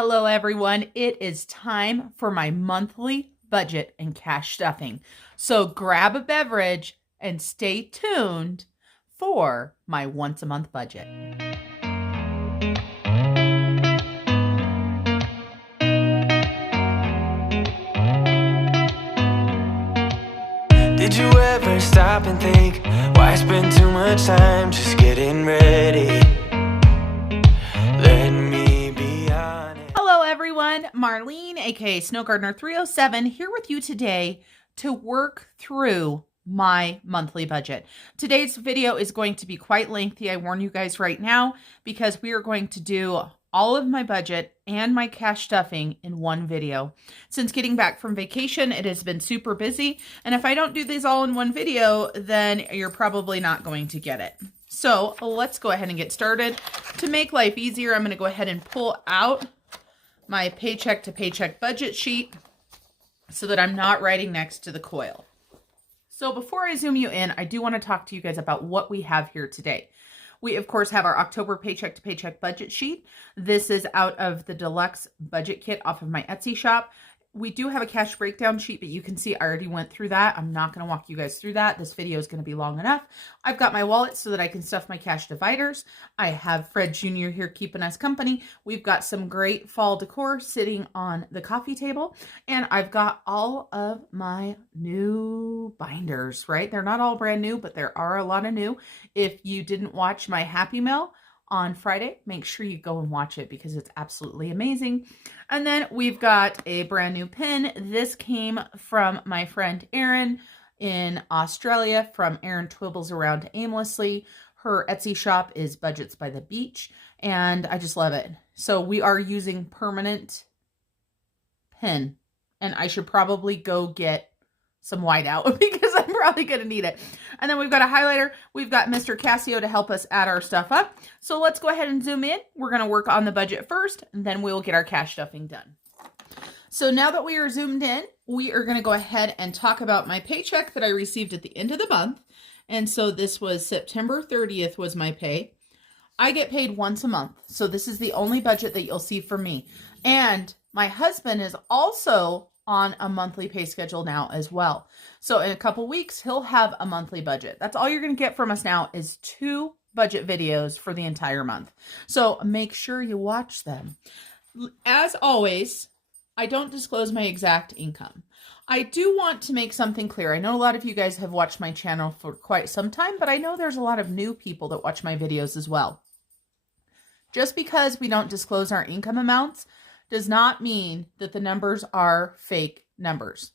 Hello, everyone. It is time for my monthly budget and cash stuffing. So grab a beverage and stay tuned for my once a month budget. Did you ever stop and think, why spend too much time just getting ready? Let me be honest. Hello, everyone. Marlene, aka Snow Gardener 307, here with you today to work through my monthly budget. Today's video is going to be quite lengthy. I warn you guys right now, because we are going to do all of my budget and my cash stuffing in one video. Since getting back from vacation, it has been super busy. And if I don't do these all in one video, then you're probably not going to get it. So let's go ahead and get started. To make life easier, I'm going to go ahead and pull out my paycheck to paycheck budget sheet so that I'm not writing next to the coil. So before I zoom you in, I do want to talk to you guys about what we have here today. We, of course, have our October paycheck to paycheck budget sheet. This is out of the deluxe budget kit off of my Etsy shop. We do have a cash breakdown sheet, but you can see I already went through that. I'm not going to walk you guys through that. This video is going to be long enough. I've got my wallet so that I can stuff my cash dividers. I have Fred Jr. here keeping us company. We've got some great fall decor sitting on the coffee table. And I've got all of my new binders, right? They're not all brand new, but there are a lot of new. If you didn't watch my Happy Mail on Friday, make sure you go and watch it because it's absolutely amazing. And then we've got a brand new pin. This came from my friend Erin in Australia, from Erin Twibbles Around Aimlessly. Her Etsy shop is Budgets by the Beach, and I just love it. So we are using permanent pin, and I should probably go get some white out because I'm probably going to need it. And then we've got a highlighter. We've got Mr. Casio to help us add our stuff up. So let's go ahead and zoom in. We're going to work on the budget first, and then we'll get our cash stuffing done. So now that we are zoomed in, we are going to go ahead and talk about my paycheck that I received at the end of the month. And so this was September 30th was my pay. I get paid once a month. So this is the only budget that you'll see from me. And my husband is also on a monthly pay schedule now as well. So in a couple weeks, he'll have a monthly budget. That's all you're going to get from us now is 2 budget videos for the entire month. So make sure you watch them. As always, I don't disclose my exact income. I do want to make something clear. I know a lot of you guys have watched my channel for quite some time, but I know there's a lot of new people that watch my videos as well. Just because we don't disclose our income amounts does not mean that the numbers are fake numbers.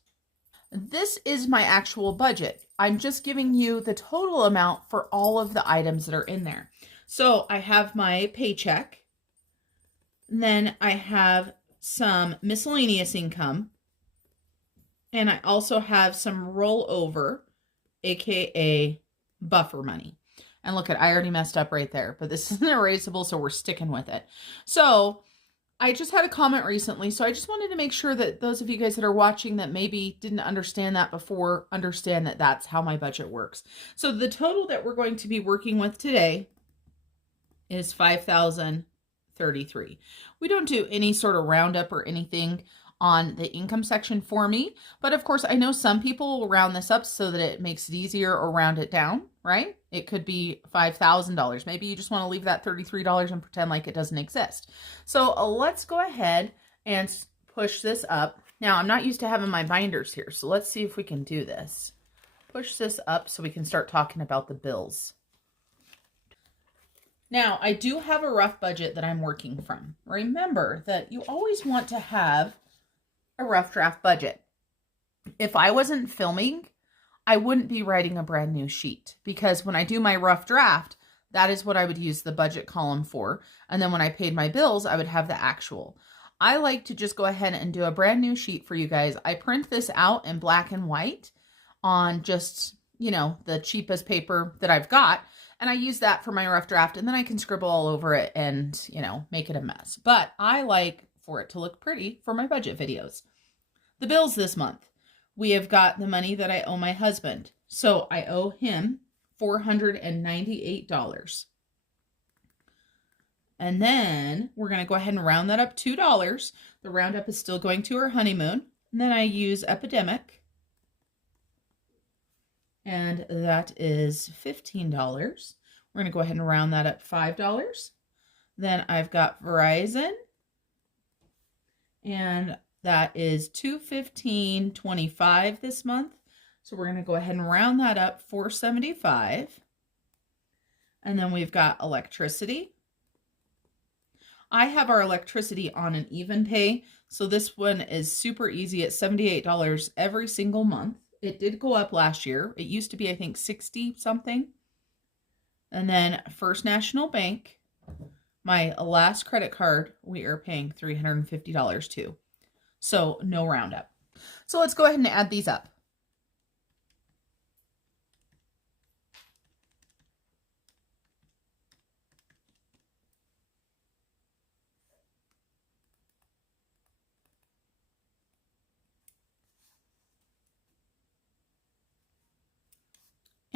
This is my actual budget. I'm just giving you the total amount for all of the items that are in there. So I have my paycheck. Then I have some miscellaneous income. And I also have some rollover, aka buffer money. And look, I already messed up right there, but this isn't erasable, so we're sticking with it. So I just had a comment recently, so I just wanted to make sure that those of you guys that are watching that maybe didn't understand that before, understand that that's how my budget works. So the total that we're going to be working with today is $5,033. We don't do any sort of roundup or anything on the income section for me, but of course I know some people will round this up so that it makes it easier or round it down, right? It could be $5,000. Maybe you just want to leave that $33 and pretend like it doesn't exist. So let's go ahead and push this up. Now I'm not used to having my binders here, so let's see if we can do this. Push this up so we can start talking about the bills. Now I do have a rough budget that I'm working from. Remember that you always want to have a rough draft budget. If I wasn't filming, I wouldn't be writing a brand new sheet, because when I do my rough draft, that is what I would use the budget column for. And then when I paid my bills, I would have the actual. I like to just go ahead and do a brand new sheet for you guys. I print this out in black and white on just, you know, the cheapest paper that I've got. And I use that for my rough draft, and then I can scribble all over it and, you know, make it a mess. But I like for it to look pretty for my budget videos. The bills this month. We have got the money that I owe my husband. So I owe him $498. And then we're going to go ahead and round that up $2. The roundup is still going to our honeymoon. And then I use Epidemic. And that is $15. We're going to go ahead and round that up $5. Then I've got Verizon. And that is $215.25 this month. So we're going to go ahead and round that up $475. And then we've got electricity. I have our electricity on an even pay, so this one is super easy at $78 every single month. It did go up last year. It used to be, I think, 60 something. And then First National Bank, my last credit card, we are paying $350 to. So no roundup. So let's go ahead and add these up.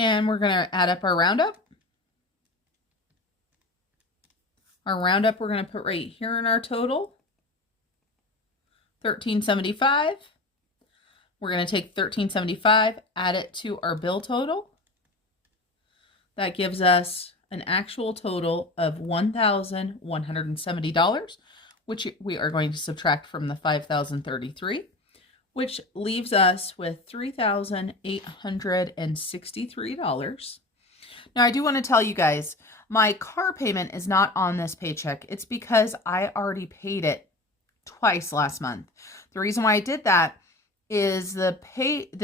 And we're going to add up our roundup. Our roundup we're going to put right here in our total. $13.75. We're going to take $13.75, add it to our bill total. That gives us an actual total of $1,170, which we are going to subtract from the $5,033. Which leaves us with $3,863. Now, I do want to tell you guys, my car payment is not on this paycheck. It's because I already paid it twice last month. The reason why I did that is the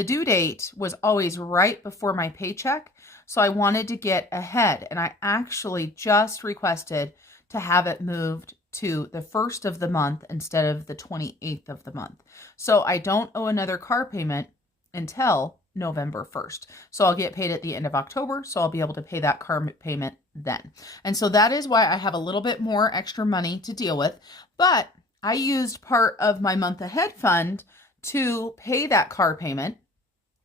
due date was always right before my paycheck, so I wanted to get ahead, and I actually just requested to have it moved to the 1st of the month instead of the 28th of the month. So I don't owe another car payment until November 1st. So I'll get paid at the end of October, so I'll be able to pay that car payment then. And so that is why I have a little bit more extra money to deal with, but I used part of my month ahead fund to pay that car payment.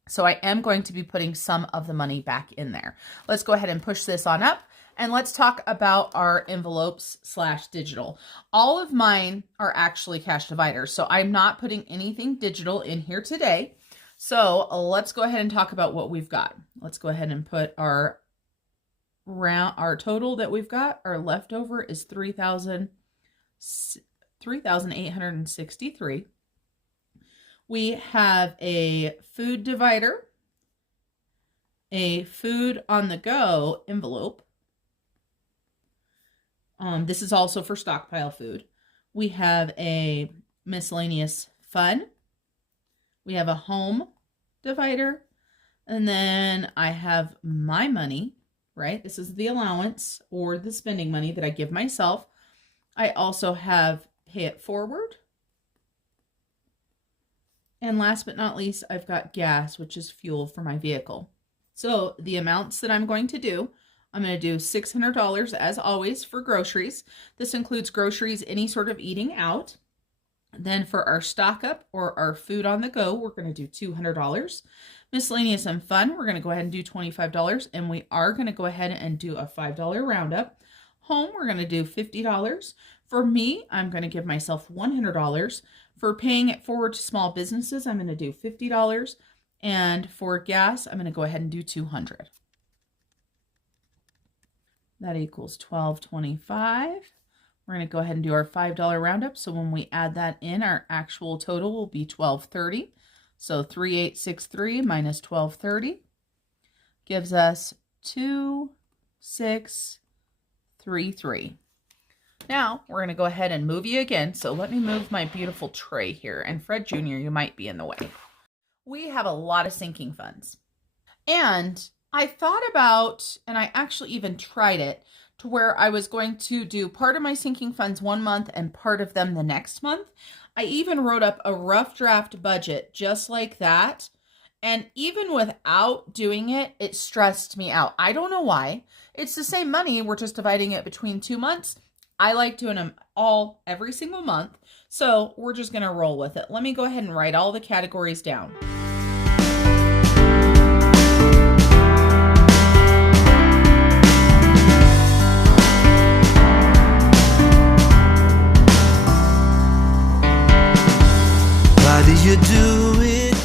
So I am going to be putting some of the money back in there. Let's go ahead and push this on up. And let's talk about our envelopes / digital. All of mine are actually cash dividers, so I'm not putting anything digital in here today. So let's go ahead and talk about what we've got. Let's go ahead and put our total that we've got. Our leftover is $3,863. We have a food divider, a food on the go envelope. This is also for stockpile food. We have a miscellaneous fun. We have a home divider. And then I have my money, right? This is the allowance or the spending money that I give myself. I also have pay it forward. And last but not least, I've got gas, which is fuel for my vehicle. So the amounts that I'm going to do, I'm going to do $600 as always for groceries. This includes groceries, any sort of eating out. Then for our stock up or our food on the go, we're going to do $200. Miscellaneous and fun, we're going to go ahead and do $25. And we are going to go ahead and do a $5 roundup. Home, we're going to do $50. For me, I'm going to give myself $100. For paying it forward to small businesses, I'm going to do $50. And for gas, I'm going to go ahead and do $200. That equals $12.25. We're going to go ahead and do our $5 roundup. So when we add that in, our actual total will be $12.30. So 3,863 minus 12.30 gives us 2,633. Now we're going to go ahead and move you again. So let me move my beautiful tray here. And Fred Jr., you might be in the way. We have a lot of sinking funds. And I thought about, and I actually even tried it, to where I was going to do part of my sinking funds one month and part of them the next month. I even wrote up a rough draft budget just like that. And even without doing it, it stressed me out. I don't know why. It's the same money. We're just dividing it between 2 months. I like doing them all every single month. So we're just going to roll with it. Let me go ahead and write all the categories down. you do it.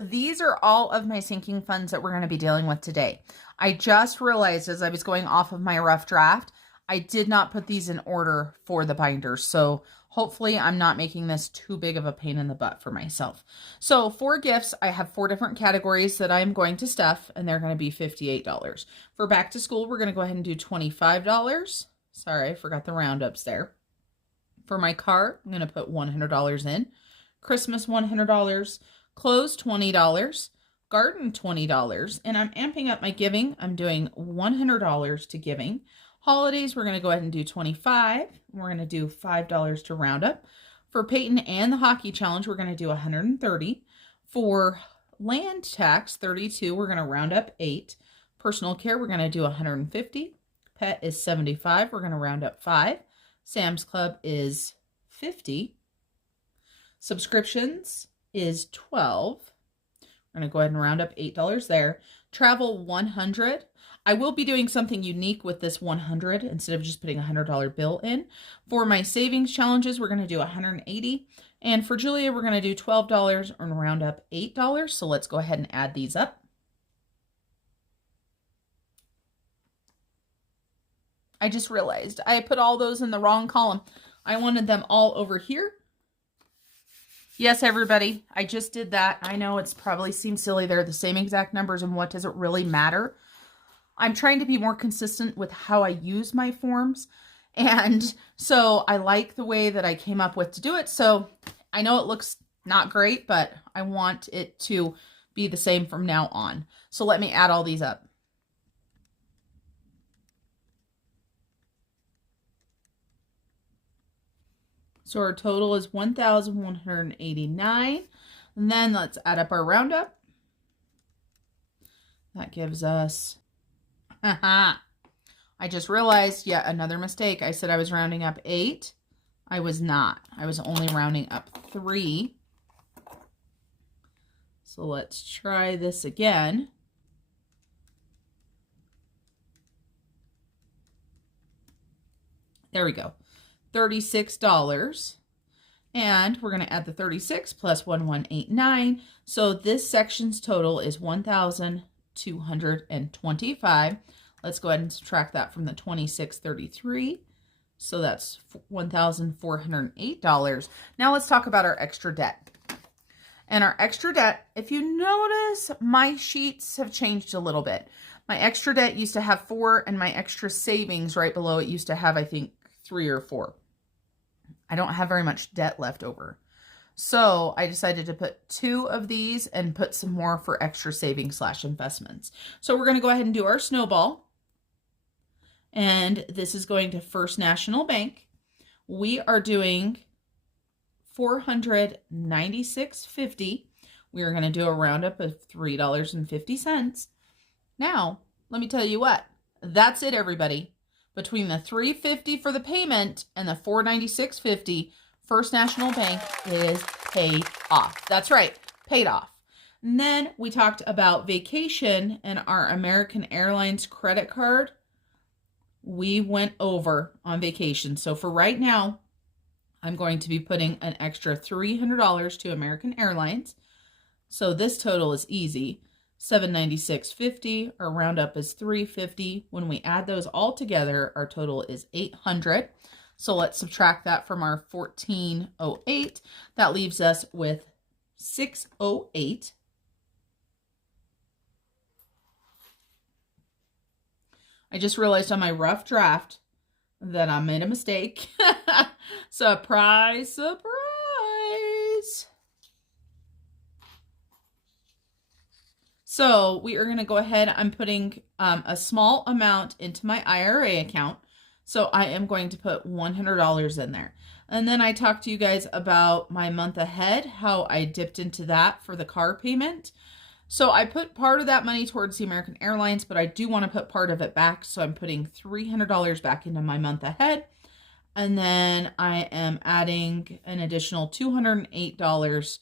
These are all of my sinking funds that we're going to be dealing with today. I just realized as I was going off of my rough draft, I did not put these in order for the binders. So hopefully I'm not making this too big of a pain in the butt for myself. So for gifts, I have 4 different categories that I'm going to stuff, and they're going to be $58. For back to school, we're going to go ahead and do $25. Sorry, I forgot the roundups there. For my car, I'm going to put $100 in. Christmas, $100. Clothes, $20. Garden, $20. And I'm amping up my giving. I'm doing $100 to giving. Holidays, we're going to go ahead and do $25. We're going to do $5 to round up. For Peyton and the hockey challenge, we're going to do $130. For land tax, $32. We're going to round up $8. Personal care, we're going to do $150. Pet is $75. We're going to round up $5. Sam's Club is $50. Subscriptions is $12. We're going to go ahead and round up $8 there. Travel, $100. I will be doing something unique with this $100 instead of just putting a $100 bill in. For my savings challenges, we're going to do $180. And for Julia, we're going to do $12 and round up $8. So let's go ahead and add these up. I just realized I put all those in the wrong column. I wanted them all over here. Yes, everybody, I just did that. I know it's probably seems silly. They're the same exact numbers, and what does it really matter? I'm trying to be more consistent with how I use my forms. And so I like the way that I came up with to do it. So I know it looks not great, but I want it to be the same from now on. So let me add all these up. So our total is 1,189. And then let's add up our roundup. That gives us, I just realized yet another mistake. I said I was rounding up 8. I was not. I was only rounding up 3. So let's try this again. There we go. $36. And we're going to add the 36 plus 1,189. So this section's total is 1,225. Let's go ahead and subtract that from the 2633. So that's $1,408. Now let's talk about our extra debt. And our extra debt, if you notice, my sheets have changed a little bit. My extra debt used to have 4, and my extra savings right below it used to have, I think, 3 or 4. I don't have very much debt left over. So I decided to put 2 of these and put some more for extra savings / investments. So we're going to go ahead and do our snowball. And this is going to First National Bank. We are doing $496.50. We are going to do a roundup of $3.50. Now, let me tell you what. That's it, everybody. Between the $350 for the payment and the $496.50, First National Bank is paid off. That's right, paid off. And then we talked about vacation and our American Airlines credit card. We went over on vacation. So for right now, I'm going to be putting an extra $300 to American Airlines. So this total is easy. $796.50. Our roundup is $350. When we add those all together, our total is $800. So let's subtract that from our $1,408. That leaves us with $608. I just realized on my rough draft that I made a mistake. Surprise, surprise. So we are going to go ahead. I'm putting a small amount into my IRA account. So I am going to put $100 in there. And then I talked to you guys about my month ahead, how I dipped into that for the car payment. So I put part of that money towards the American Airlines, but I do want to put part of it back. So I'm putting $300 back into my month ahead. And then I am adding an additional $208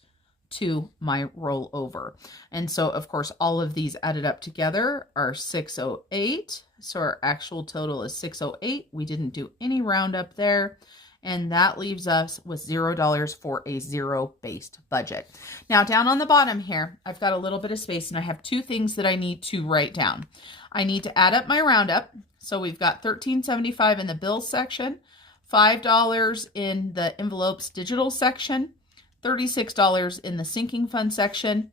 to my rollover. And so, of course, all of these added up together are $608. So our actual total is $608. We didn't do any roundup there. And that leaves us with $0 for a zero-based budget. Now, down on the bottom here, I've got a little bit of space, and I have two things that I need to write down. I need to add up my roundup. So we've got $13.75 in the bills section, $5 in the envelopes digital section, $36 in the sinking fund section,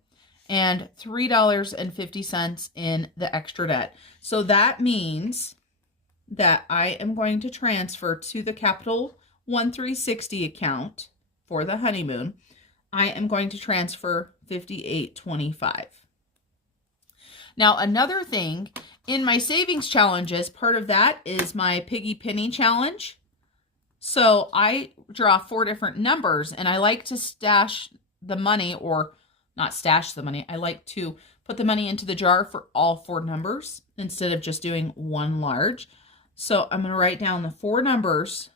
and $3.50 in the extra debt. So that means that I am going to transfer to the Capital 1360 account for the honeymoon. I am going to transfer $58.25. Now, another thing in my savings challenges, part of that is my Piggy Penny challenge. So I draw 4 different numbers, and I like to stash the money, or not stash the money. I like to put the money into the jar for all 4 numbers instead of just doing one large. So I'm going to write down the 4 numbers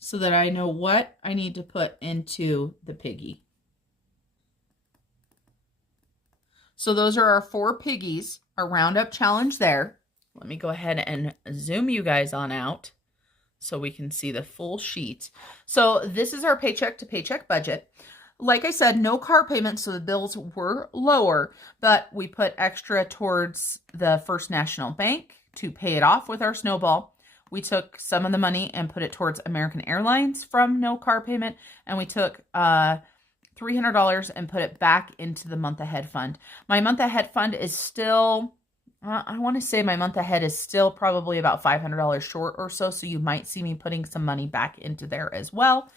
so that I know what I need to put into the piggy. So those are our 4 piggies, our roundup challenge there. Let me go ahead and zoom you guys on out so we can see the full sheet. So this is our paycheck to paycheck budget. Like I said, no car payments, so the bills were lower, but we put extra towards the First National Bank to pay it off with our snowball. We took some of the money and put it towards American Airlines from no car payment, and we took $300 and put it back into the month ahead fund. My month ahead fund is still, I want to say my month ahead is still probably about $500 short or so, so you might see me putting some money back into there as well.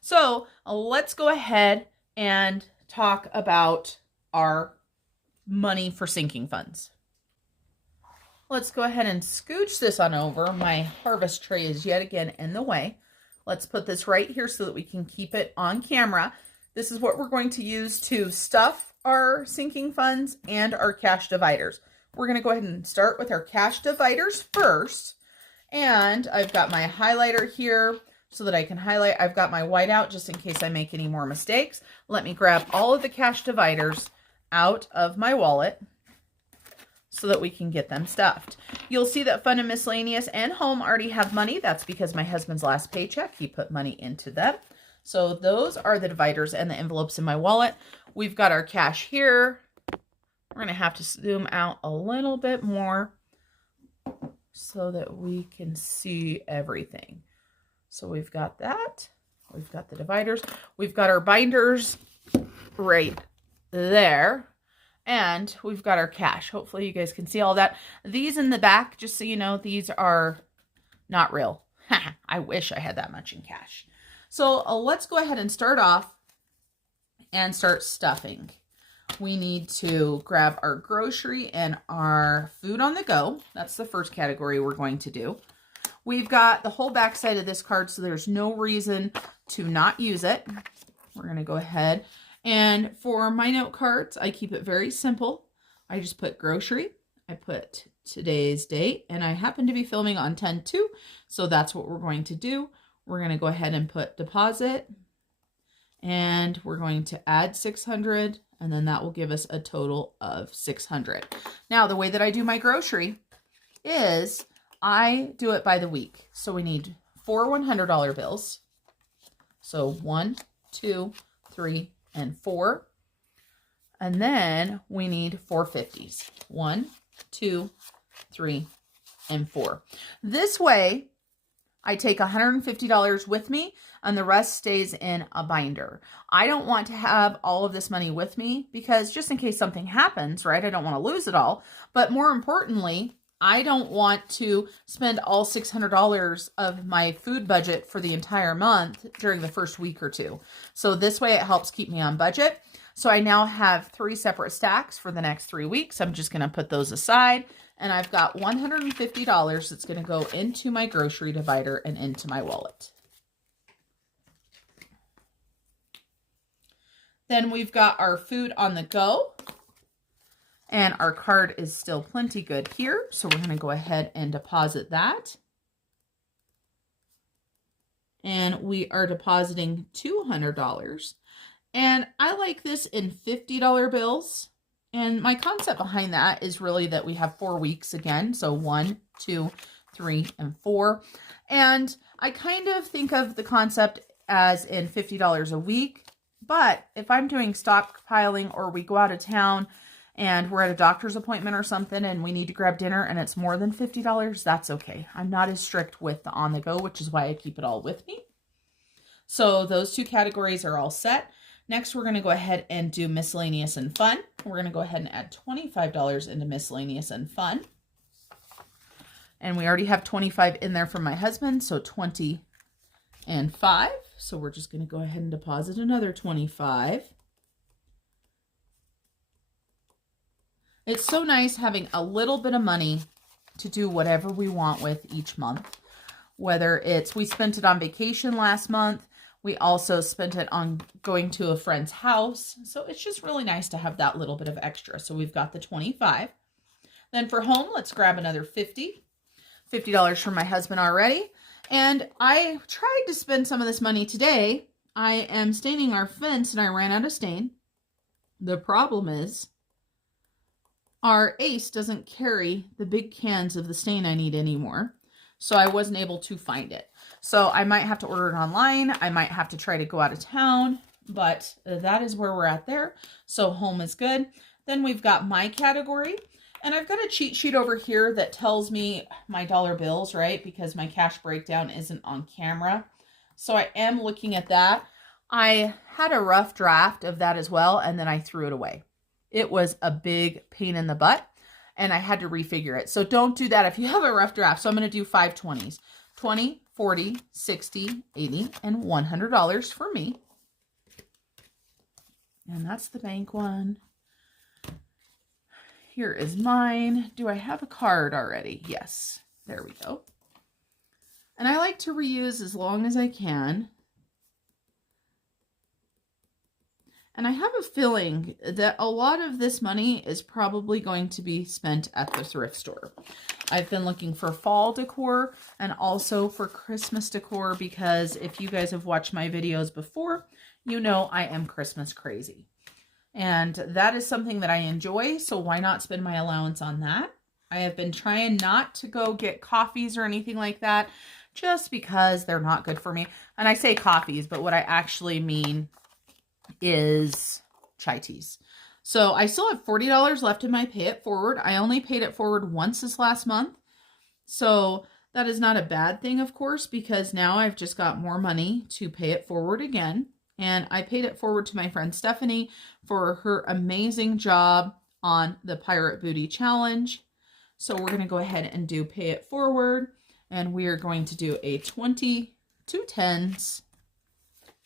So let's go ahead and talk about our money for sinking funds. Let's go ahead and scooch this on over. My harvest tray is yet again in the way. Let's put this right here so that we can keep it on camera. This is what we're going to use to stuff our sinking funds and our cash dividers. We're going to go ahead and start with our cash dividers first. And I've got my highlighter here so that I can highlight. I've got my whiteout just in case I make any more mistakes. Let me grab all of the cash dividers out of my wallet so that we can get them stuffed. You'll see that Fun and Miscellaneous and Home already have money. That's because my husband's last paycheck, he put money into them. So those are the dividers and the envelopes in my wallet. We've got our cash here. We're going to have to zoom out a little bit more so that we can see everything. So we've got that. We've got the dividers. We've got our binders right there. And we've got our cash. Hopefully you guys can see all that. These in the back, just so you know, these are not real. I wish I had that much in cash. So let's go ahead and start off and start stuffing. We need to grab our grocery and our food on the go. That's the first category we're going to do. We've got the whole back side of this card, so there's no reason to not use it. We're going to go ahead. And for my note cards, I keep it very simple. I just put grocery, I put today's date, and I happen to be filming on 10/2, so that's what we're going to do. We're going to go ahead and put deposit, and we're going to add 600, and then that will give us a total of 600. Now, the way that I do my grocery is I do it by the week. So we need 4 $100 bills. So 1, 2, 3, and 4. And then we need 4 50s. 1, 2, 3, and 4. This way, I take $150 with me and the rest stays in a binder. I don't want to have all of this money with me because just in case something happens, right? I don't want to lose it all. But more importantly, I don't want to spend all $600 of my food budget for the entire month during the first week or two. So this way it helps keep me on budget. So I now have 3 separate stacks for the next 3 weeks. I'm just going to put those aside. And I've got $150 that's going to go into my grocery divider and into my wallet. Then we've got our food on the go. And our card is still plenty good here. So we're going to go ahead and deposit that. And we are depositing $200. And I like this in $50 bills. And my concept behind that is really that we have 4 weeks again. So 1, 2, 3, and 4. And I kind of think of the concept as in $50 a week, but if I'm doing stockpiling or we go out of town and we're at a doctor's appointment or something and we need to grab dinner and it's more than $50, that's okay. I'm not as strict with the on the go, which is why I keep it all with me. So those two categories are all set. Next, we're going to go ahead and do miscellaneous and fun. We're going to go ahead and add $25 into miscellaneous and fun. And we already have 25 in there from my husband, so 20 and 5. So we're just going to go ahead and deposit another 25. It's so nice having a little bit of money to do whatever we want with each month. Whether it's, we spent it on vacation last month. We also spent it on going to a friend's house. So it's just really nice to have that little bit of extra. So we've got the 25. Then for home, let's grab another 50. $50 from my husband already. And I tried to spend some of this money today. I am staining our fence and I ran out of stain. The problem is our Ace doesn't carry the big cans of the stain I need anymore. So I wasn't able to find it. So I might have to order it online. I might have to try to go out of town, but that is where we're at there. So home is good. Then we've got my category. And I've got a cheat sheet over here that tells me my dollar bills, right? Because my cash breakdown isn't on camera. So I am looking at that. I had a rough draft of that as well, and then I threw it away. It was a big pain in the butt, and I had to refigure it. So don't do that if you have a rough draft. So I'm going to do 5 20s. 20, 40, 60, 80, and $100 for me. And that's the bank one. Here is mine. Do I have a card already? Yes. There we go. And I like to reuse as long as I can. And I have a feeling that a lot of this money is probably going to be spent at the thrift store. I've been looking for fall decor and also for Christmas decor because if you guys have watched my videos before, you know I am Christmas crazy. And that is something that I enjoy, so why not spend my allowance on that? I have been trying not to go get coffees or anything like that just because they're not good for me. And I say coffees, but what I actually mean is chai teas. So I still have $40 left in my pay it forward. I only paid it forward once this last month. So that is not a bad thing, of course, because now I've just got more money to pay it forward again. And I paid it forward to my friend Stephanie for her amazing job on the Pirate Booty Challenge. So we're going to go ahead and do pay it forward. And we are going to do a 20, 2 10s,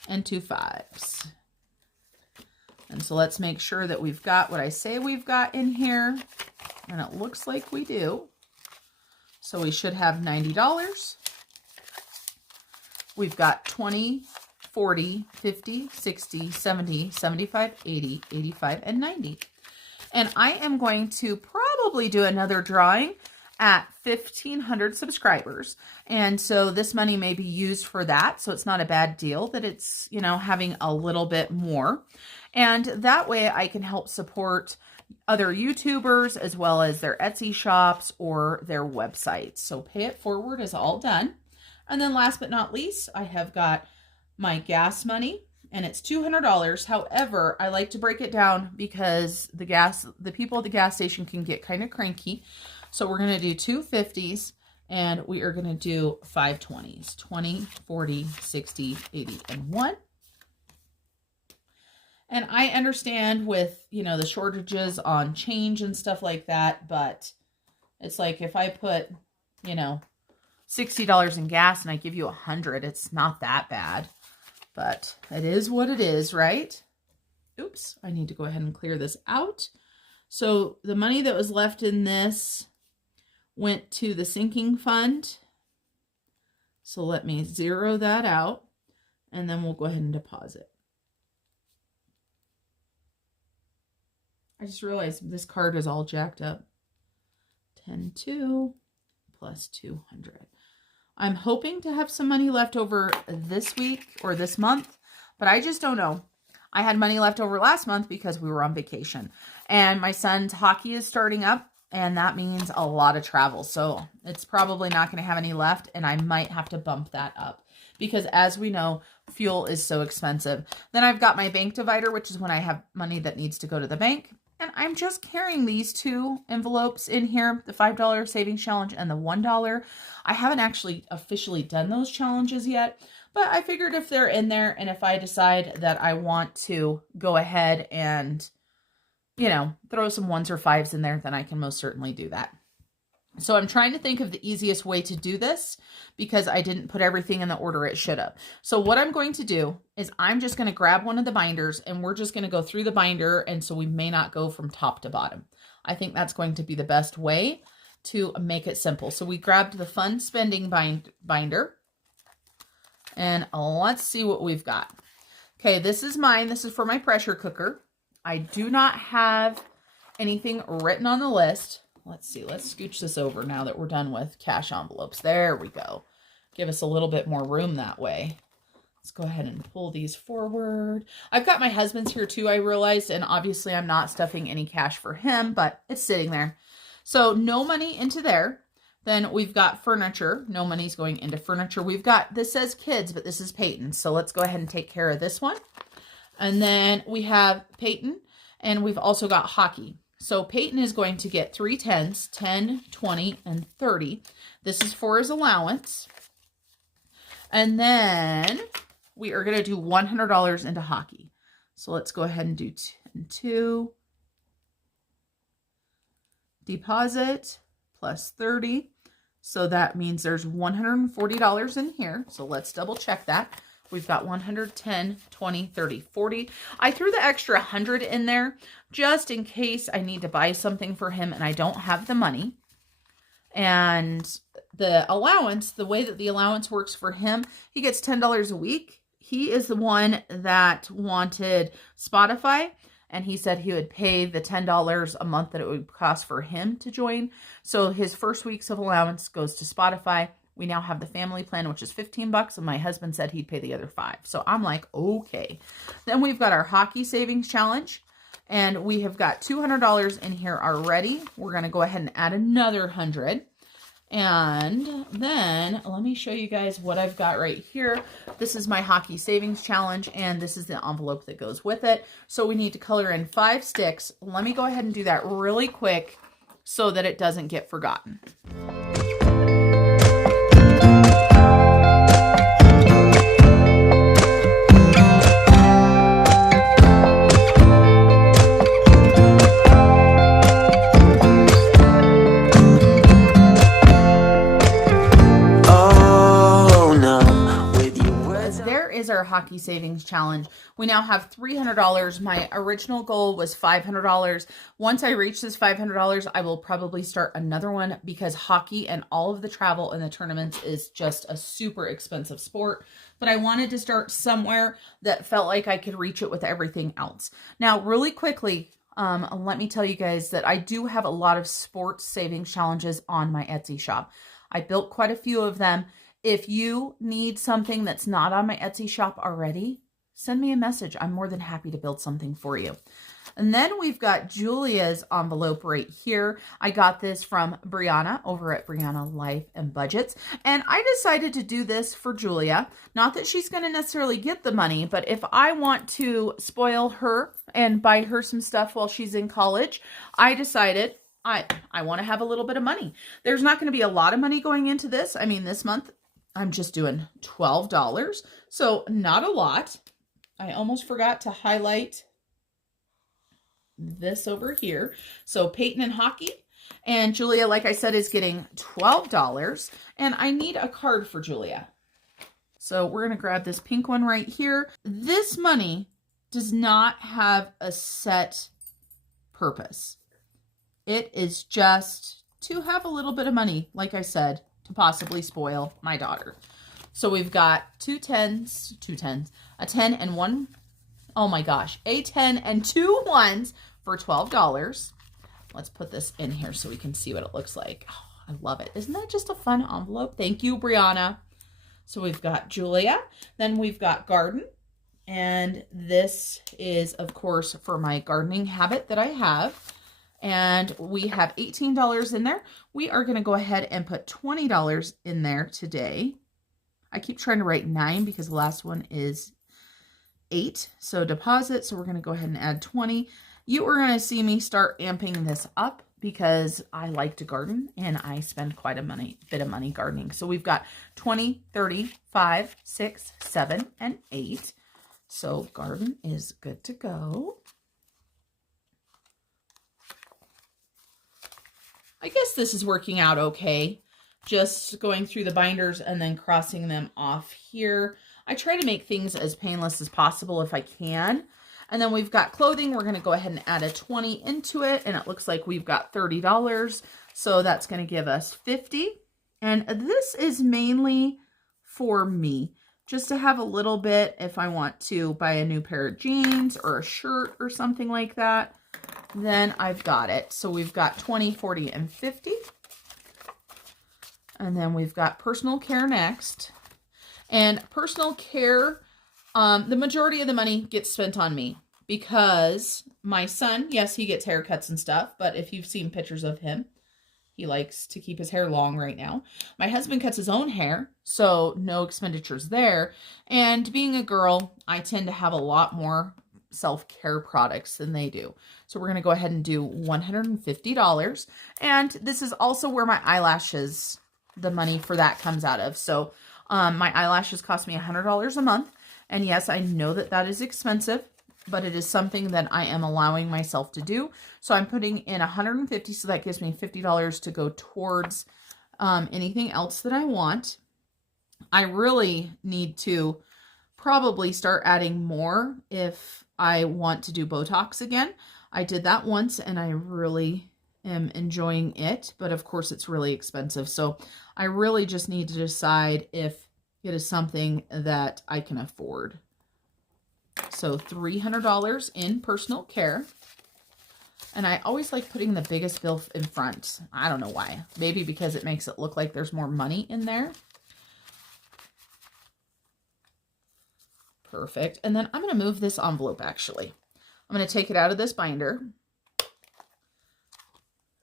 and 2 5s. And so let's make sure that we've got what I say we've got in here. And it looks like we do. So we should have $90. We've got 20, 40, 50, 60, 70, 75, 80, 85, and 90. And I am going to probably do another drawing at 1,500 subscribers. And so this money may be used for that. So it's not a bad deal that it's, you know, having a little bit more. And that way I can help support other YouTubers as well as their Etsy shops or their websites. So pay it forward is all done. And then last but not least, I have got my gas money and it's $200. However, I like to break it down because the people at the gas station can get kind of cranky. So we're going to do 2 50s and we are going to do 5 20s, 20, 40, 60, 80, and 1. And I understand with, you know, the shortages on change and stuff like that, but it's like if I put, you know, $60 in gas and I give you 100, it's not that bad, but it is what it is, right? Oops, I need to go ahead and clear this out. So the money that was left in this went to the sinking fund. So let me zero that out and then we'll go ahead and deposit. I just realized this card is all jacked up. 10-2 plus 200. I'm hoping to have some money left over this week or this month, but I just don't know. I had money left over last month because we were on vacation. And my son's hockey is starting up and that means a lot of travel. So it's probably not going to have any left, and I might have to bump that up because, as we know, fuel is so expensive. Then I've got my bank divider, which is when I have money that needs to go to the bank. And I'm just carrying these two envelopes in here, the $5 savings challenge and the $1. I haven't actually officially done those challenges yet, but I figured if they're in there and if I decide that I want to go ahead and, you know, throw some 1s or 5s in there, then I can most certainly do that. So I'm trying to think of the easiest way to do this because I didn't put everything in the order it should have. So what I'm going to do is I'm just going to grab one of the binders and we're just going to go through the binder. And so we may not go from top to bottom. I think that's going to be the best way to make it simple. So we grabbed the fun spending binder and let's see what we've got. Okay, this is mine. This is for my pressure cooker. I do not have anything written on the list. Let's see, let's scooch this over now that we're done with cash envelopes. There we go. Give us a little bit more room that way. Let's go ahead and pull these forward. I've got my husband's here too, I realized, and obviously I'm not stuffing any cash for him, but it's sitting there. So no money into there. Then we've got furniture. No money's going into furniture. We've got, this says kids, but this is Peyton. So let's go ahead and take care of this one. And then we have Peyton, and we've also got hockey. So Peyton is going to get 3 10s, 10, 20, and 30. This is for his allowance. And then we are going to do $100 into hockey. So let's go ahead and do 10, 2. Deposit plus 30. So that means there's $140 in here. So let's double check that. We've got 110, 20, 30, 40. I threw the extra 100 in there just in case I need to buy something for him and I don't have the money. And the allowance, the way that the allowance works for him, he gets $10 a week. He is the one that wanted Spotify, and he said he would pay the $10 a month that it would cost for him to join. So his first week's of allowance goes to Spotify. We now have the family plan, which is $15, and my husband said he'd pay the other $5. So I'm like, okay. Then we've got our hockey savings challenge, and we have got $200 in here already. We're going to go ahead and add another 100. And then let me show you guys what I've got right here. This is my hockey savings challenge, and this is the envelope that goes with it. So we need to color in 5 sticks. Let me go ahead and do that really quick so that it doesn't get forgotten. Our hockey savings challenge. We now have $300. My original goal was $500. Once I reach this $500, I will probably start another one because hockey and all of the travel and the tournaments is just a super expensive sport. But I wanted to start somewhere that felt like I could reach it with everything else. Now, really quickly, let me tell you guys that I do have a lot of sports savings challenges on my Etsy shop. I built quite a few of them. If you need something that's not on my Etsy shop already, send me a message. I'm more than happy to build something for you. And then we've got Julia's envelope right here. I got this from Brianna over at Brianna Life and Budgets. And I decided to do this for Julia. Not that she's going to necessarily get the money, but if I want to spoil her and buy her some stuff while she's in college, I decided I want to have a little bit of money. There's not going to be a lot of money going into this. I mean, this month I'm just doing $12, so not a lot. I almost forgot to highlight this over here. So Peyton and hockey, and Julia, like I said, is getting $12, and I need a card for Julia. So we're going to grab this pink one right here. This money does not have a set purpose. It is just to have a little bit of money, like I said, to possibly spoil my daughter. So we've got 2 10s, a 10 and 1, oh my gosh, a 10 and 2 1s for $12. Let's put this in here so we can see what it looks like. Oh, I love it. Isn't that just a fun envelope? Thank you, Brianna. So we've got Julia, then we've got garden, and this is, of course, for my gardening habit that I have. And we have $18 in there. We are going to go ahead and put $20 in there today. I keep trying to write 9 because the last one is 8. So deposit. So we're going to go ahead and add 20. You are going to see me start amping this up because I like to garden and I spend quite a bit of money gardening. So we've got 20, 30, 5, 6, 7, and 8. So garden is good to go. I guess this is working out okay. Just going through the binders and then crossing them off here. I try to make things as painless as possible if I can. And then we've got clothing. We're going to go ahead and add a 20 into it. And it looks like we've got $30. So that's going to give us 50. And this is mainly for me. Just to have a little bit if I want to buy a new pair of jeans or a shirt or something like that. Then I've got it. So we've got 20, 40, and 50. And then we've got personal care next. And personal care, the majority of the money gets spent on me because my son, yes, he gets haircuts and stuff, but if you've seen pictures of him, he likes to keep his hair long right now. My husband cuts his own hair, so no expenditures there. And being a girl, I tend to have a lot more self-care products than they do. So we're going to go ahead and do $150. And this is also where my eyelashes, the money for that comes out of. So my eyelashes cost me $100 a month. And yes, I know that that is expensive, but it is something that I am allowing myself to do. So I'm putting in $150. So that gives me $50 to go towards anything else that I want. I really need to probably start adding more if I want to do Botox again. I did that once and I really am enjoying it, but of course it's really expensive. So I really just need to decide if it is something that I can afford. So $300 in personal care. And I always like putting the biggest bill in front. I don't know why. Maybe because it makes it look like there's more money in there. Perfect. And then I'm going to move this envelope actually. I'm going to take it out of this binder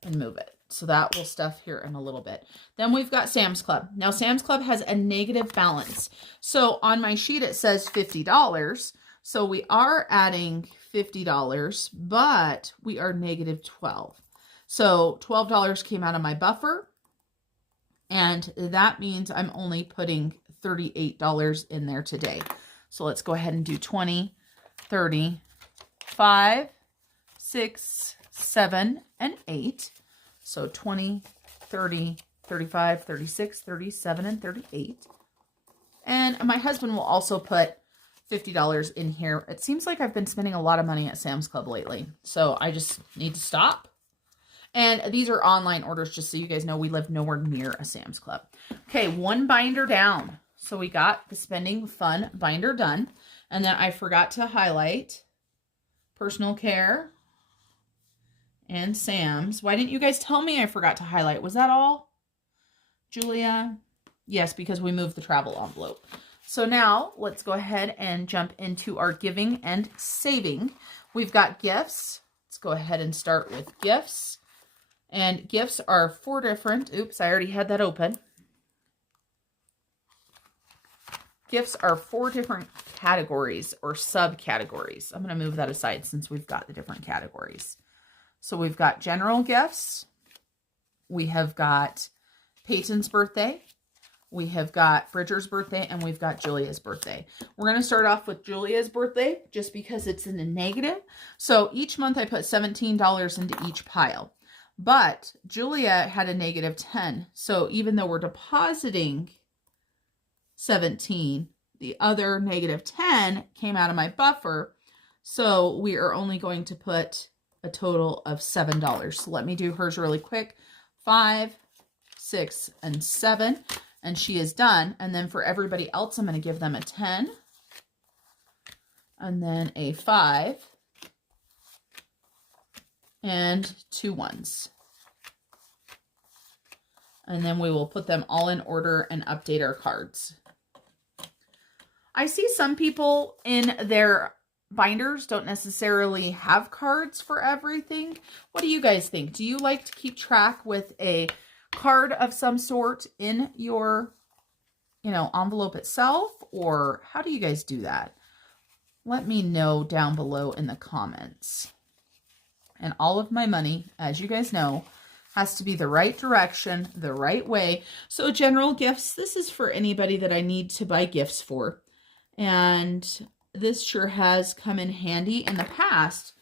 and move it. So that will stuff here in a little bit. Then we've got Sam's Club. Now Sam's Club has a negative balance. So on my sheet it says $50. So we are adding $50, but we are negative 12. So $12 came out of my buffer. And that means I'm only putting $38 in there today. So let's go ahead and do 20, 30, 5, 6, 7, and 8. So 20, 30, 35, 36, 37, and 38. And my husband will also put $50 in here. It seems like I've been spending a lot of money at Sam's Club lately. So I just need to stop. And these are online orders, just so you guys know we live nowhere near a Sam's Club. Okay, one binder down. So we got the spending fun binder done. And then I forgot to highlight personal care and Sam's. Why didn't you guys tell me I forgot to highlight? Was that all, Julia? Yes, because we moved the travel envelope. So now let's go ahead and jump into our giving and saving. We've got gifts. Let's go ahead and start with gifts. And gifts are 4 different. Oops, I already had that open. Gifts are 4 different categories or subcategories. I'm going to move that aside since we've got the different categories. So we've got general gifts. We have got Peyton's birthday. We have got Bridger's birthday, and we've got Julia's birthday. We're going to start off with Julia's birthday just because it's in the negative. So each month I put $17 into each pile. But Julia had a negative 10. So even though we're depositing 17, the other negative 10 came out of my buffer. So we are only going to put a total of $7. So let me do hers really quick. 5, 6, and 7. And she is done. And then for everybody else, I'm going to give them a 10. And then a 5. And 2 ones. And then we will put them all in order and update our cards. I see some people in their binders don't necessarily have cards for everything. What do you guys think? Do you like to keep track with a card of some sort in your, envelope itself? Or how do you guys do that? Let me know down below in the comments. And all of my money, as you guys know, has to be the right direction, the right way. So general gifts, this is for anybody that I need to buy gifts for. And this sure has come in handy. In the past,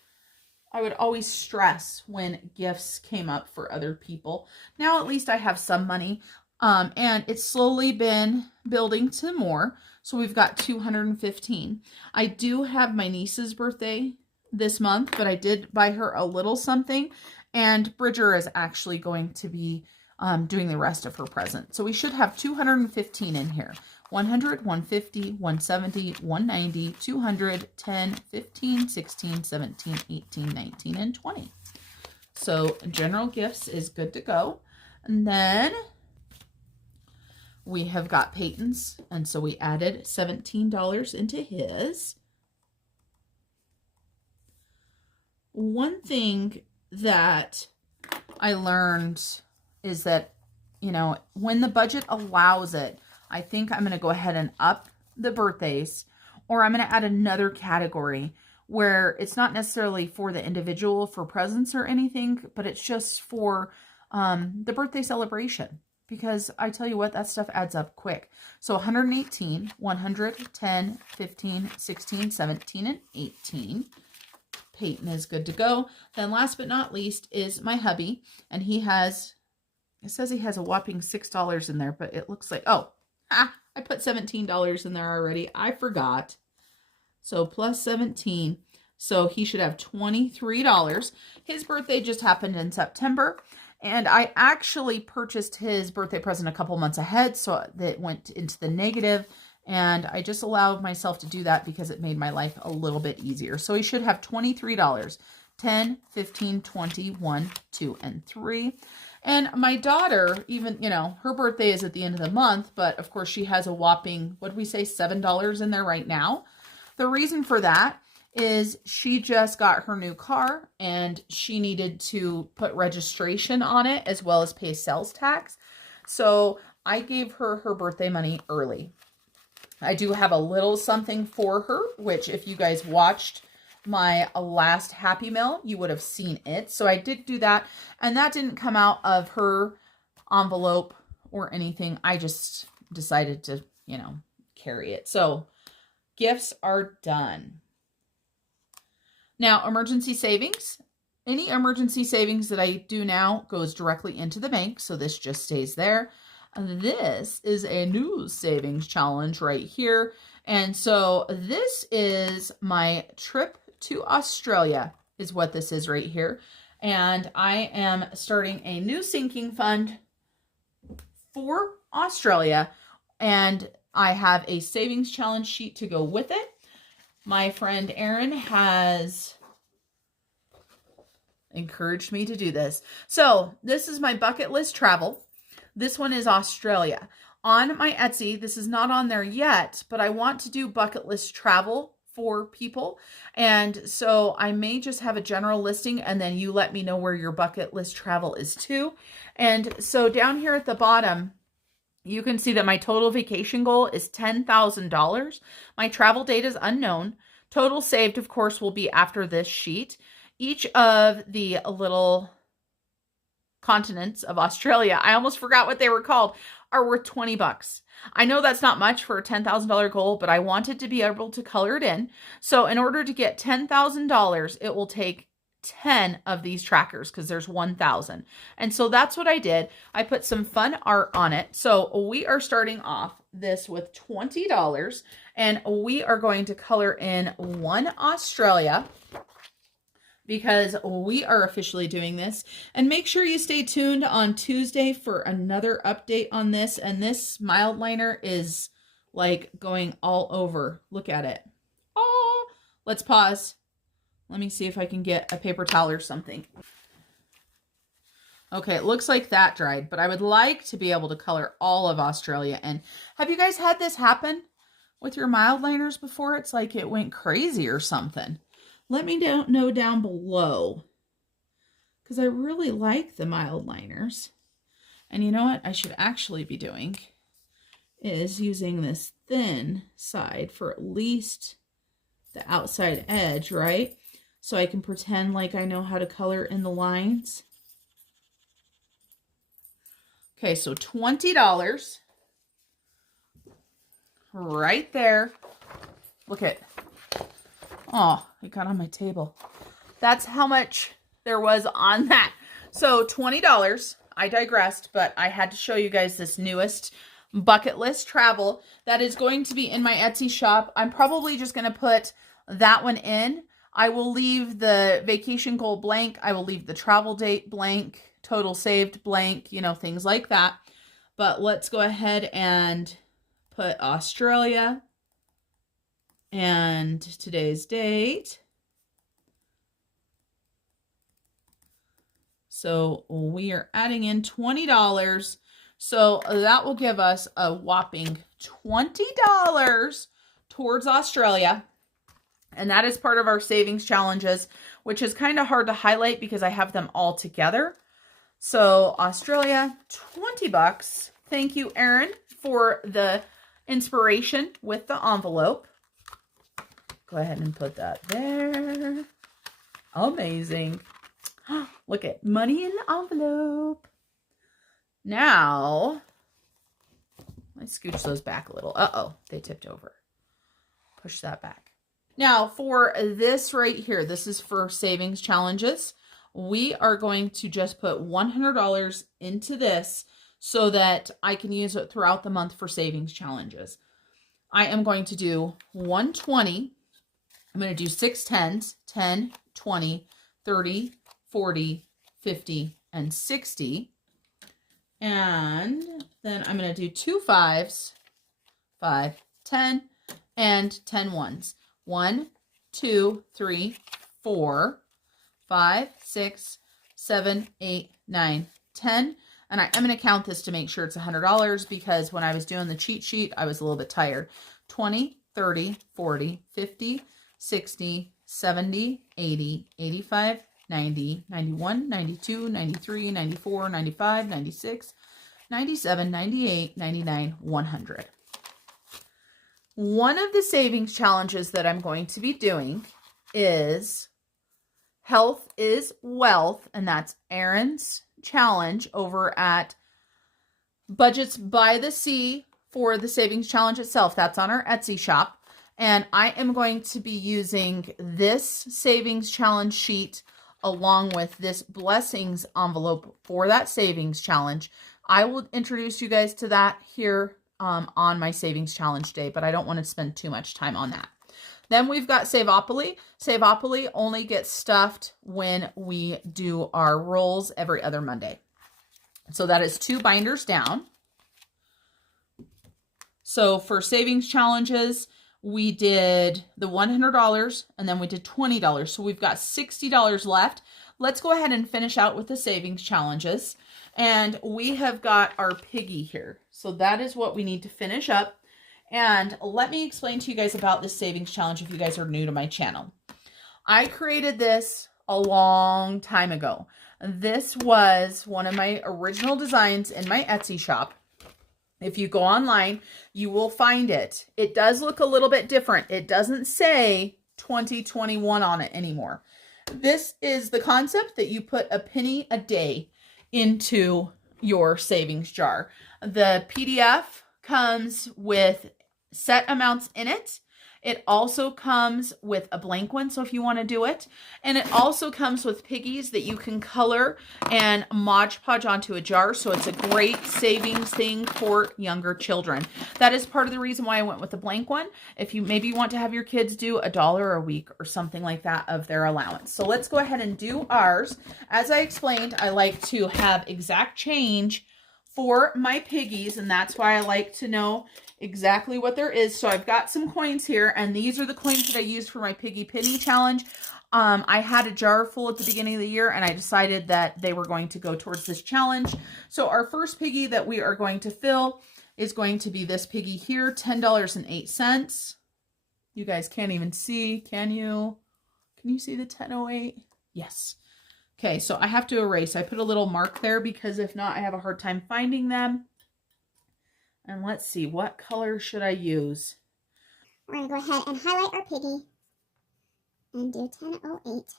I would always stress when gifts came up for other people. Now at least I have some money. And it's slowly been building to more. So we've got 215. I do have my niece's birthday this month, but I did buy her a little something. And Bridger is actually going to be doing the rest of her present. So we should have 215 in here. 100, 150, 170, 190, 200, 10, 15, 16, 17, 18, 19, and 20. So general gifts is good to go. And then we have got Peyton's, and so we added $17 into his. One thing that I learned is that, when the budget allows it, I think I'm going to go ahead and up the birthdays, or I'm going to add another category where it's not necessarily for the individual for presents or anything, but it's just for the birthday celebration. Because I tell you what, that stuff adds up quick. So 118, 100, 10, 15, 16, 17, and 18. Peyton is good to go. Then last but not least is my hubby. And it says he has a whopping $6 in there, but it looks like, I put $17 in there already. I forgot. So plus 17. So he should have $23. His birthday just happened in September. And I actually purchased his birthday present a couple months ahead, so that went into the negative. And I just allowed myself to do that because it made my life a little bit easier. So he should have $23. 10, 15, 20, 1, 2, and 3. And my daughter, even, her birthday is at the end of the month, but of course she has a whopping, what did we say, $7 in there right now. The reason for that is she just got her new car and she needed to put registration on it as well as pay sales tax. So I gave her her birthday money early. I do have a little something for her, which if you guys watched my last Happy Mail, you would have seen it. So I did do that, and that didn't come out of her envelope or anything. I just decided to, carry it. So gifts are done. Now, emergency savings. Any emergency savings that I do now goes directly into the bank, so this just stays there. And this is a new savings challenge right here. And so this is my trip to Australia is what this is right here. And I am starting a new sinking fund for Australia. And I have a savings challenge sheet to go with it. My friend Erin has encouraged me to do this. So this is my bucket list travel. This one is Australia. On my Etsy, this is not on there yet, but I want to do bucket list travel for people. And so I may just have a general listing and then you let me know where your bucket list travel is to. And so down here at the bottom, you can see that my total vacation goal is $10,000. My travel date is unknown. Total saved, of course, will be after this sheet. Each of the little continents of Australia, I almost forgot what they were called, are worth 20 bucks. I know that's not much for a $10,000 goal, but I wanted to be able to color it in. So in order to get $10,000, it will take 10 of these trackers because there's 1,000. And so that's what I did. I put some fun art on it. So we are starting off this with $20 and we are going to color in one Australia because we are officially doing this. And make sure you stay tuned on Tuesday for another update on this. And this mild liner is like going all over. Look at it. Oh, let's pause. Let me see if I can get a paper towel or something. Okay, it looks like that dried, but I would like to be able to color all of Australia in. Have you guys had this happen with your mild liners before? It's like it went crazy or something. Let me know down below, because I really like the mild liners. And you know what I should actually be doing is using this thin side for at least the outside edge, right? So I can pretend like I know how to color in the lines. Okay, so $20 right there. Look at, oh, it got on my table. That's how much there was on that. So $20. I digressed, but I had to show you guys this newest bucket list travel that is going to be in my Etsy shop. I'm probably just going to put that one in. I will leave the vacation goal blank. I will leave the travel date blank, total saved blank, you know, things like that. But let's go ahead and put Australia and today's date. So we are adding in $20. So that will give us a whopping $20 towards Australia. And that is part of our savings challenges, which is kind of hard to highlight because I have them all together. So Australia, $20. Thank you, Erin, for the inspiration with the envelope. Go ahead and put that there. Amazing. Look at money in the envelope. Now, let's scooch those back a little. Uh-oh, they tipped over. Push that back. Now, for this right here, this is for savings challenges. We are going to just put $100 into this so that I can use it throughout the month for savings challenges. I am going to do 120. I'm going to do 6 10s, 10, 20, 30, 40, 50, and 60. And then I'm going to do 2 5s, 5, 10, and 10 1s. 1, 2, 3, 4, 5, 6, 7, 8, 9, 10. And I'm going to count this to make sure it's $100 because when I was doing the cheat sheet, I was a little bit tired. 20, 30, 40, 50, 60, 70, 80, 85, 90, 91, 92, 93, 94, 95, 96, 97, 98, 99, 100. One of the savings challenges that I'm going to be doing is Health is Wealth, and that's Erin's challenge over at Budgets by the Sea for the savings challenge itself. That's on our Etsy shop. And I am going to be using this savings challenge sheet along with this blessings envelope for that savings challenge. I will introduce you guys to that here on my savings challenge day, but I don't want to spend too much time on that. Then we've got Saveopoly. Saveopoly only gets stuffed when we do our rolls every other Monday. So that is 2 binders down. So for savings challenges, we did the $100 and then we did $20. So we've got $60 left. Let's go ahead and finish out with the savings challenges. And we have got our piggy here. So that is what we need to finish up. And let me explain to you guys about this savings challenge if you guys are new to my channel. I created this a long time ago. This was one of my original designs in my Etsy shop. If you go online, you will find it. It does look a little bit different. It doesn't say 2021 on it anymore. This is the concept that you put a penny a day into your savings jar. The PDF comes with set amounts in it. It also comes with a blank one, so if you want to do it. And it also comes with piggies that you can color and Mod Podge onto a jar, so it's a great savings thing for younger children. That is part of the reason why I went with the blank one. If you maybe want to have your kids do $1 a week or something like that of their allowance. So let's go ahead and do ours. As I explained, I like to have exact change for my piggies, and that's why I like to know exactly what there is. So I've got some coins here, and these are the coins that I used for my Piggy Penny challenge. I had a jar full at the beginning of the year, and I decided that they were going to go towards this challenge. So our first piggy that we are going to fill is going to be this Piggy here, $10.08. You guys can't even see, can you? Can you see the 10.08? Yes. Okay, so I have to erase. I put a little mark there because if not, I have a hard time finding them. And let's see, what color should I use? We're going to go ahead and highlight our Piggy and do 10.08.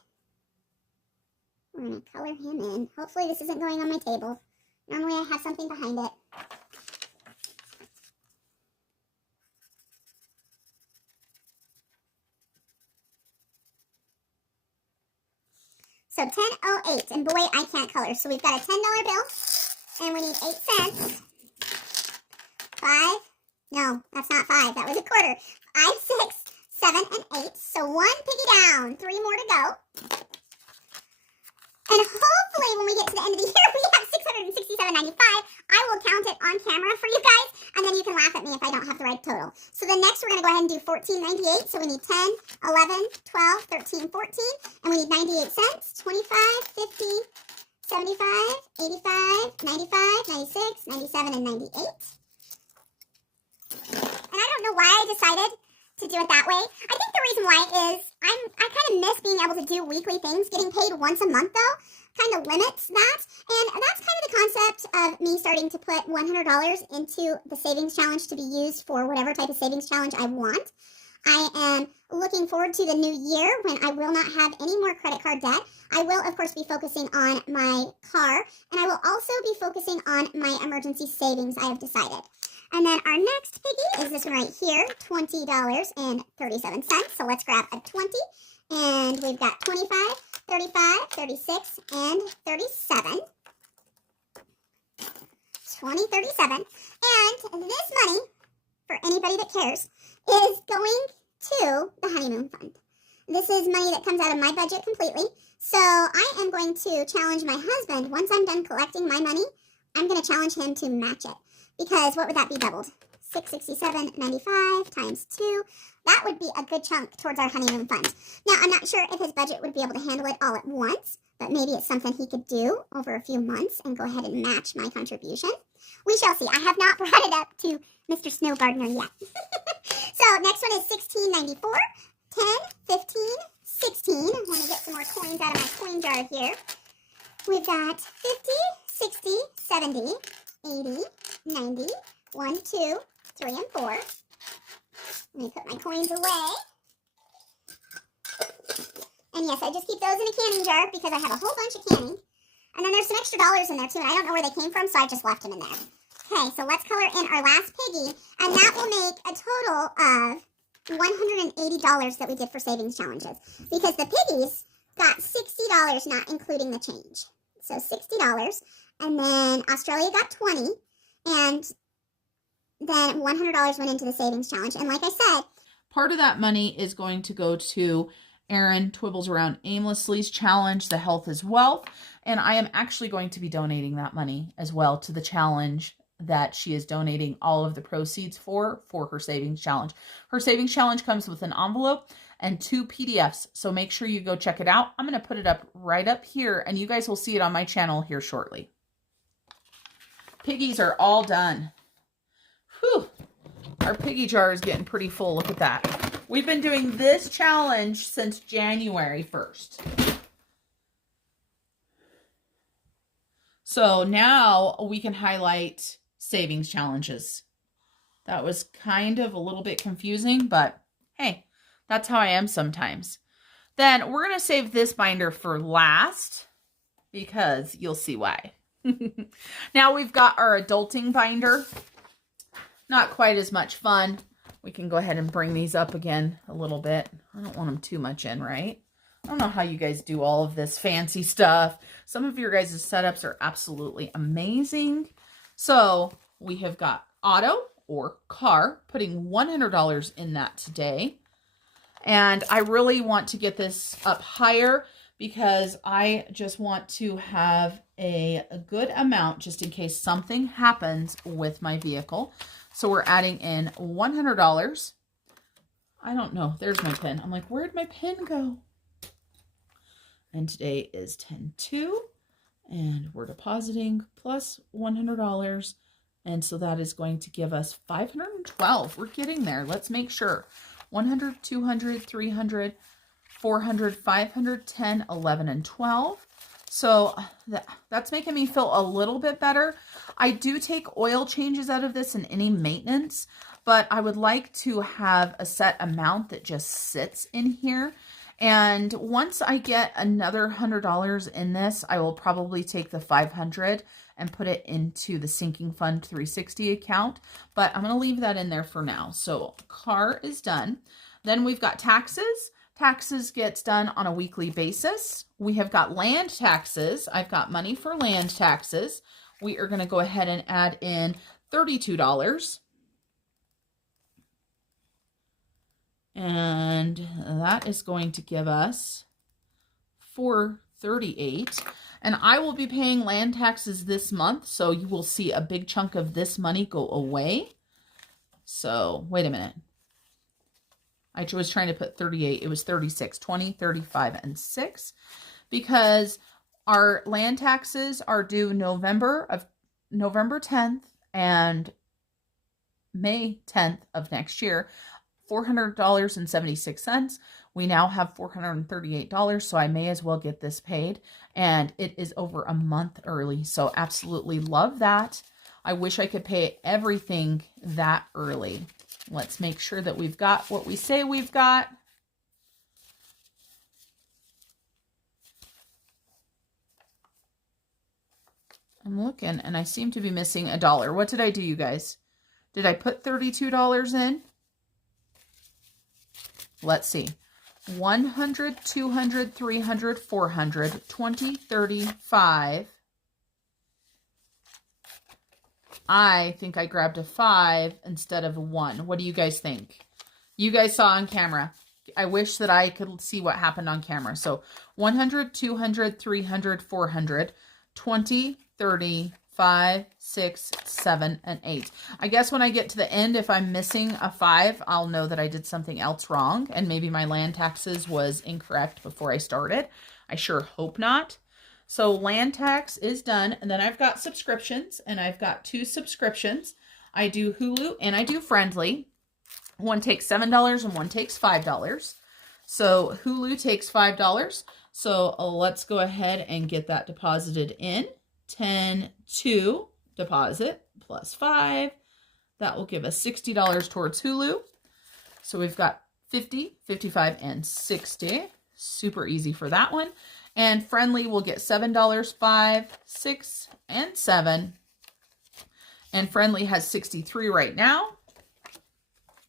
We're going to color him in. Hopefully this isn't going on my table. Normally I have something behind it. So 10.08, and boy, I can't color. So we've got a $10 bill, and we need 8 cents. 5, no, that's not 5, that was a quarter. 5, 6, 7, and 8, so 1 Piggy down, 3 more to go. And hopefully when we get to the end of the year, we have $667.95. I will count it on camera for you guys, and then you can laugh at me if I don't have the right total. So the next, we're going to go ahead and do $14.98. So we need 10, 11, 12, 13, 14, and we need 98 cents, 25, 50, 75, 85, 95, 96, 97, and 98. And I don't know why I decided to do it that way. I think the reason why is I kind of miss being able to do weekly things. Getting paid once a month, though, kind of limits that. And that's kind of the concept of me starting to put $100 into the savings challenge to be used for whatever type of savings challenge I want. I am looking forward to the new year when I will not have any more credit card debt. I will, of course, be focusing on my car, and I will also be focusing on my emergency savings, I have decided. And then our next Piggy is this one right here, $20.37. So let's grab a 20. And we've got 25, 35, 36, and 37. 20, 37. And this money, for anybody that cares, is going to the honeymoon fund. This is money that comes out of my budget completely. So I am going to challenge my husband. Once I'm done collecting my money, I'm going to challenge him to match it. Because what would that be doubled? $667.95 times 2. That would be a good chunk towards our honeymoon fund. Now, I'm not sure if his budget would be able to handle it all at once, but maybe it's something he could do over a few months and go ahead and match my contribution. We shall see. I have not brought it up to Mr. Snow Gardener yet. So, next one is $16.94, 10, 15, 16. I want to get some more coins out of my coin jar here. We've got 50, 60, 70, 80, 90, 1, 2, 3, and 4. Let me put my coins away. And yes, I just keep those in a canning jar because I have a whole bunch of canning. And then there's some extra dollars in there too, and I don't know where they came from, so I just left them in there. Okay, so let's color in our last Piggy, and that will make a total of $180 that we did for savings challenges. Because the Piggies got $60, not including the change. So $60, and then Australia got 20, and then $100 went into the savings challenge. And like I said, part of that money is going to go to Erin Twibbles Around Aimlessly's challenge, The Health is Wealth. And I am actually going to be donating that money as well to the challenge that she is donating all of the proceeds for her savings challenge. Her savings challenge comes with an envelope and 2 PDFs. So make sure you go check it out. I'm going to put it up right up here, and you guys will see it on my channel here shortly. Piggies are all done. Whew. Our Piggy jar is getting pretty full. Look at that. We've been doing this challenge since January 1st. So now we can highlight savings challenges. That was kind of a little bit confusing, but hey, that's how I am sometimes. Then we're going to save this binder for last because you'll see why. Now we've got our adulting binder. Not quite as much fun. We can go ahead and bring these up again a little bit. I don't want them too much in, right? I don't know how you guys do all of this fancy stuff. Some of your guys' setups are absolutely amazing. So we have got auto or car, putting $100 in that today. And I really want to get this up higher because I just want to have a good amount just in case something happens with my vehicle. So we're adding in $100. I don't know. There's my pin. I'm like, where'd my pin go? And today is 10/2, and we're depositing plus $100 And so that is going to give us 512. We're getting there. Let's make sure. 100, 200, 300, 400, 500, 10, 11, and 12. So that's making me feel a little bit better. I do take oil changes out of this and any maintenance, but I would like to have a set amount that just sits in here. And once I get another $100 in this, I will probably take the 500 and put it into the sinking fund 360 account, but I'm going to leave that in there for now. So car is done. Then we've got taxes. Taxes gets done on a weekly basis. We have got land taxes. I've got money for land taxes. We are going to go ahead and add in $32. And that is going to give us $438. And I will be paying land taxes this month, so you will see a big chunk of this money go away. So, wait a minute. I was trying to put 38. It was 36, 20, 35, and 6. Because our land taxes are due November 10th and May 10th of next year. $400.76. We now have $438, so I may as well get this paid. And it is over a month early, so absolutely love that. I wish I could pay everything that early. Let's make sure that we've got what we say we've got. I'm looking, and I seem to be missing $1. What did I do, you guys? Did I put $32 in? Let's see. 100, 200, 300, 400, 20, 35. I think I grabbed a 5 instead of a 1. What do you guys think? You guys saw on camera. I wish that I could see what happened on camera. So 100, 200, 300, 400, 20, 30, 5, 6, 7, and 8. I guess when I get to the end, if I'm missing a 5, I'll know that I did something else wrong. And maybe my land taxes was incorrect before I started. I sure hope not. So land tax is done. And then I've got subscriptions. And I've got 2 subscriptions. I do Hulu and I do Friendly. One takes $7 and one takes $5. So Hulu takes $5. So let's go ahead and get that deposited in. 10 to deposit plus 5. That will give us $60 towards Hulu. So we've got 50, 55, and 60. Super easy for that one. And Friendly will get $7, 5, 6, and 7. And Friendly has 63 right now.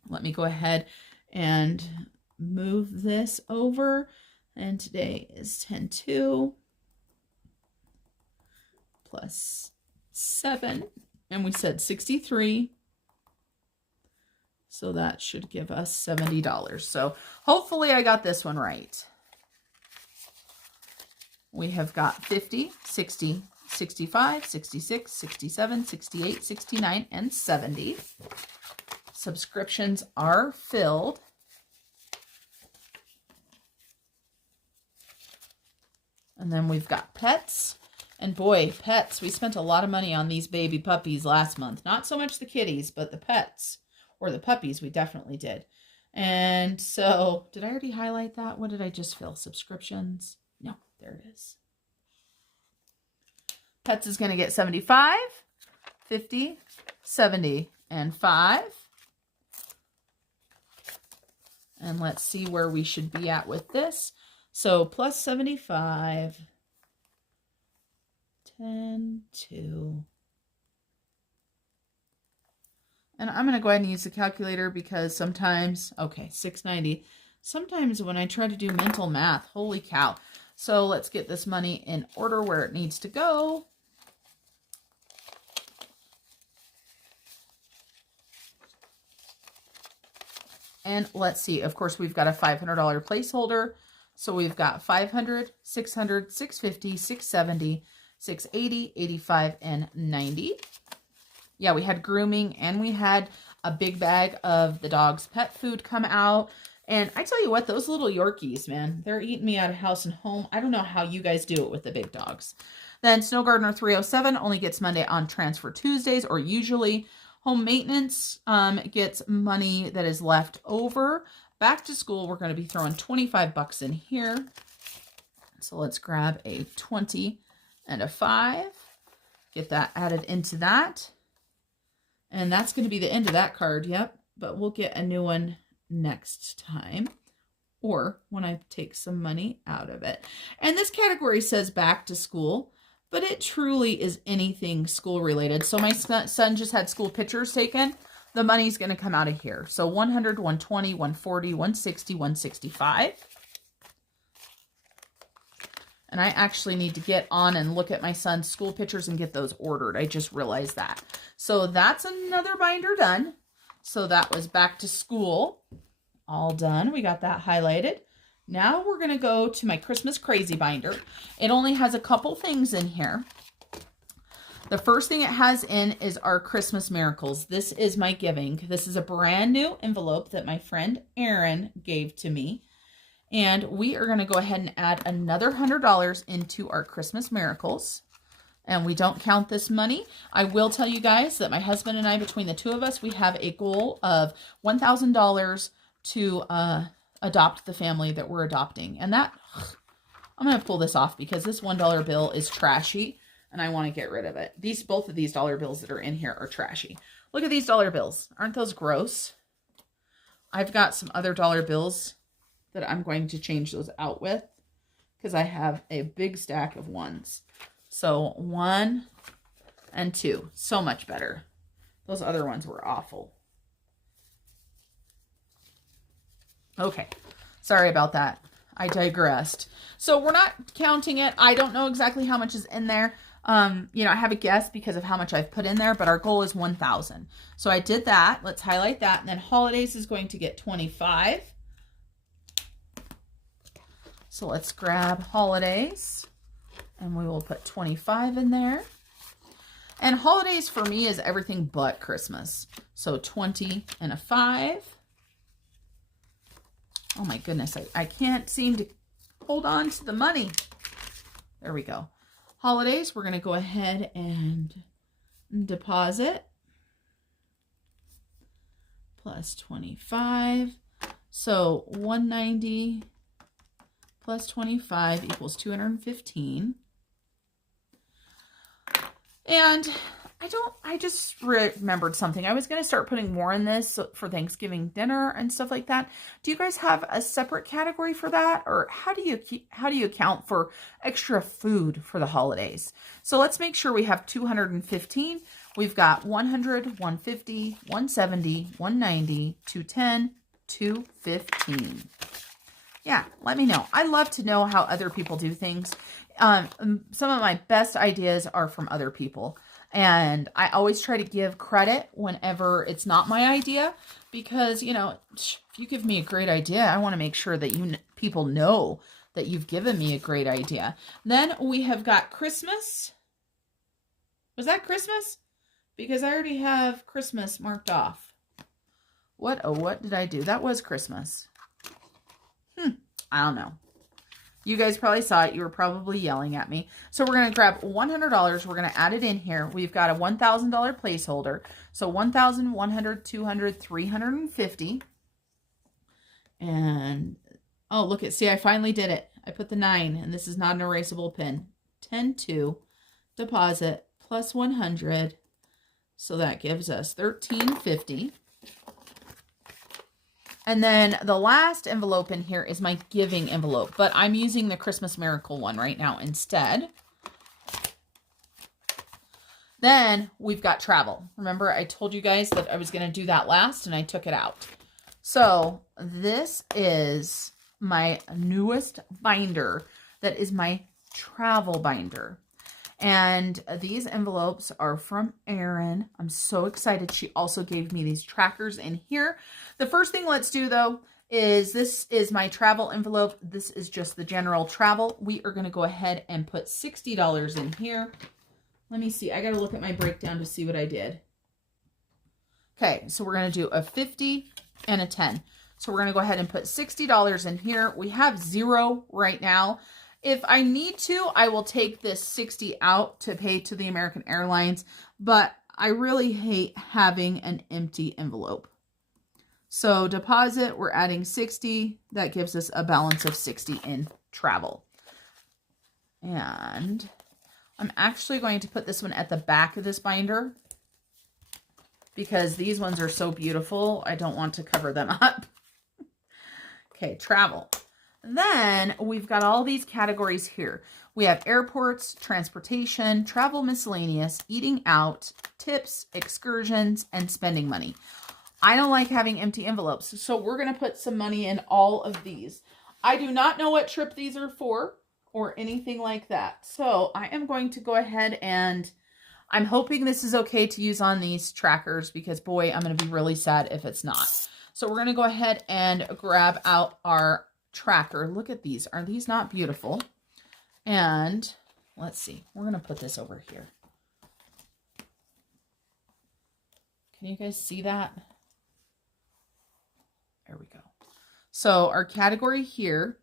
Let me go ahead and move this over. And today is 10-2. Plus 7, and we said 63. So that should give us $70. So hopefully I got this one right. We have got 50, 60, 65, 66, 67, 68, 69, and 70. Subscriptions are filled. And then we've got pets. And boy, pets, we spent a lot of money on these baby puppies last month. Not so much the kitties, but the pets, or the puppies, we definitely did. And so, did I already highlight that? What did I just fill? Subscriptions? No, there it is. Pets is going to get 75, 50, 70, and 5. And let's see where we should be at with this. So, plus 75... 10, 2. And I'm going to go ahead and use the calculator because sometimes, okay, 690. Sometimes when I try to do mental math, holy cow. So let's get this money in order where it needs to go. And let's see, of course, we've got a $500 placeholder. So we've got 500, 600, 650, 670, 680, 85, and 90. Yeah, we had grooming and we had a big bag of the dog's pet food come out. And I tell you what, those little Yorkies, man, they're eating me out of house and home. I don't know how you guys do it with the big dogs. Then Snow Gardener 307 only gets Monday on transfer Tuesdays, or usually. Home maintenance gets money that is left over. Back to school, we're going to be throwing 25 bucks in here. So let's grab a 20 and a 5. Get that added into that. And that's going to be the end of that card. Yep. But we'll get a new one next time, or when I take some money out of it. And this category says back to school, but it truly is anything school related. So my son just had school pictures taken. The money's going to come out of here. So 100, 120, 140, 160, 165. And I actually need to get on and look at my son's school pictures and get those ordered. I just realized that. So that's another binder done. So that was back to school. All done. We got that highlighted. Now we're going to go to my Christmas Crazy binder. It only has a couple things in here. The first thing it has in is our Christmas Miracles. This is my giving. This is a brand new envelope that my friend Erin gave to me. And we are going to go ahead and add another $100 into our Christmas Miracles. And we don't count this money. I will tell you guys that my husband and I, between the two of us, we have a goal of $1,000 to adopt the family that we're adopting. And that, I'm going to pull this off because this $1 bill is trashy and I want to get rid of it. Both of these dollar bills that are in here are trashy. Look at these dollar bills. Aren't those gross? I've got some other dollar bills that I'm going to change those out with because I have a big stack of ones. So 1 and 2, so much better. Those other ones were awful. Okay, sorry about that. I digressed. So we're not counting it. I don't know exactly how much is in there. You know, I have a guess because of how much I've put in there, but our goal is 1,000. So I did that. Let's highlight that. And then holidays is going to get 25. So let's grab holidays and we will put 25 in there. And holidays for me is everything but Christmas. So 20 and a 5. Oh my goodness, I can't seem to hold on to the money. There we go. Holidays, we're going to go ahead and deposit. Plus 25. So 190 plus 25 equals 215. And I just remembered something. I was going to start putting more in this for Thanksgiving dinner and stuff like that. Do you guys have a separate category for that? Or how do you account for extra food for the holidays? So let's make sure we have 215. We've got 100, 150, 170, 190, 210, 215. Yeah, let me know. I love to know how other people do things. Some of my best ideas are from other people. And I always try to give credit whenever it's not my idea. Because, you know, if you give me a great idea, I want to make sure that people know that you've given me a great idea. Then we have got Christmas. Was that Christmas? Because I already have Christmas marked off. What did I do? That was Christmas. I don't know. You guys probably saw it. You were probably yelling at me. So we're going to grab $100. We're going to add it in here. We've got a $1,000 placeholder. So 1,000, 100, 200, 350. And, oh, look see, I finally did it. I put the 9, and this is not an erasable pin. 10-2, deposit, plus 100. So that gives us 1,350. And then the last envelope in here is my giving envelope, but I'm using the Christmas Miracle one right now instead. Then we've got travel. Remember, I told you guys that I was going to do that last and I took it out. So this is my newest binder. That is my travel binder. And these envelopes are from Erin. I'm so excited. She also gave me these trackers in here. The first thing let's do, though, is this is my travel envelope. This is just the general travel. We are going to go ahead and put $60 in here. Let me see. I got to look at my breakdown to see what I did. Okay, so we're going to do a 50 and a 10. So we're going to go ahead and put $60 in here. We have 0 right now. If I need to, I will take this 60 out to pay to the American Airlines, but I really hate having an empty envelope. So deposit, we're adding 60. That gives us a balance of 60 in travel. And I'm actually going to put this one at the back of this binder because these ones are so beautiful. I don't want to cover them up. Okay, travel. Then we've got all these categories here. We have airports, transportation, travel miscellaneous, eating out, tips, excursions, and spending money. I don't like having empty envelopes, so we're going to put some money in all of these. I do not know what trip these are for or anything like that. So I am going to go ahead and I'm hoping this is okay to use on these trackers because, boy, I'm going to be really sad if it's not. So we're going to go ahead and grab out our tracker. Look at these. Are these not beautiful? And let's see. We're going to put this over here. Can you guys see that? There we go. So our category here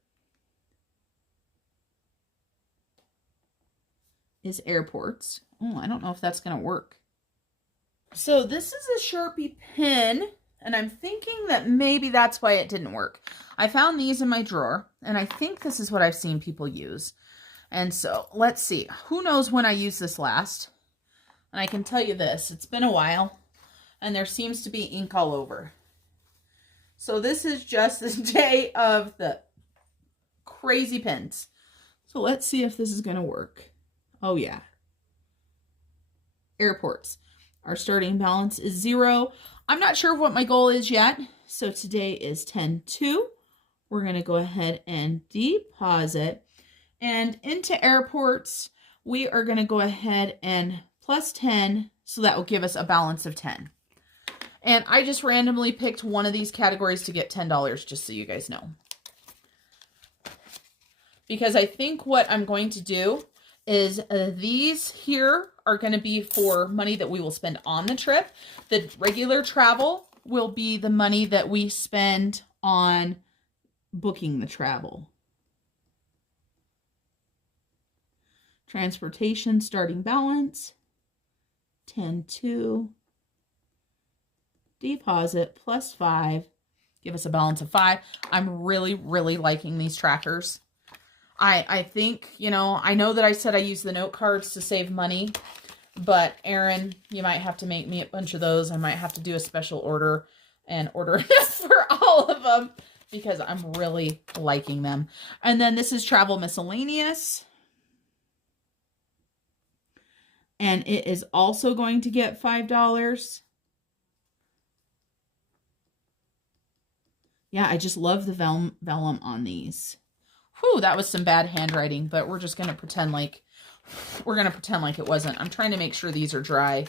is airports. Oh, I don't know if that's going to work. So this is a Sharpie pen, and I'm thinking that maybe that's why it didn't work. I found these in my drawer, and I think this is what I've seen people use. And so let's see. Who knows when I used this last? And I can tell you this, it's been a while, and there seems to be ink all over. So this is just the day of the crazy pens. So let's see if this is going to work. Oh, yeah. Airports. Our starting balance is 0. I'm not sure what my goal is yet. So today is 10-2. We're going to go ahead and deposit. And into airports, we are going to go ahead and plus 10. So that will give us a balance of 10. And I just randomly picked one of these categories to get $10, just so you guys know. Because I think what I'm going to do is these here are going to be for money that we will spend on the trip. The regular travel will be the money that we spend on booking the travel. Transportation starting balance, 10-2. Deposit plus 5, give us a balance of 5. I'm really, really liking these trackers. I think, you know, I know that I said I use the note cards to save money, but Erin, you might have to make me a bunch of those. I might have to do a special order and order for all of them because I'm really liking them. And then this is travel miscellaneous. And it is also going to get $5. Yeah, I just love the vellum on these. Whew, that was some bad handwriting, but we're just going to pretend like it wasn't. I'm trying to make sure these are dry.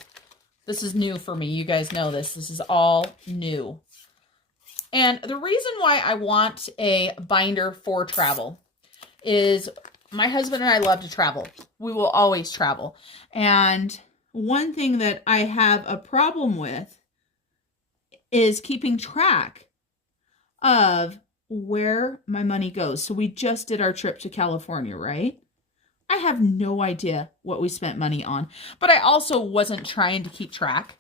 This is new for me. You guys know this. This is all new. And the reason why I want a binder for travel is my husband and I love to travel. We will always travel. And one thing that I have a problem with is keeping track of where my money goes. So we just did our trip to California, right? I have no idea what we spent money on, but I also wasn't trying to keep track.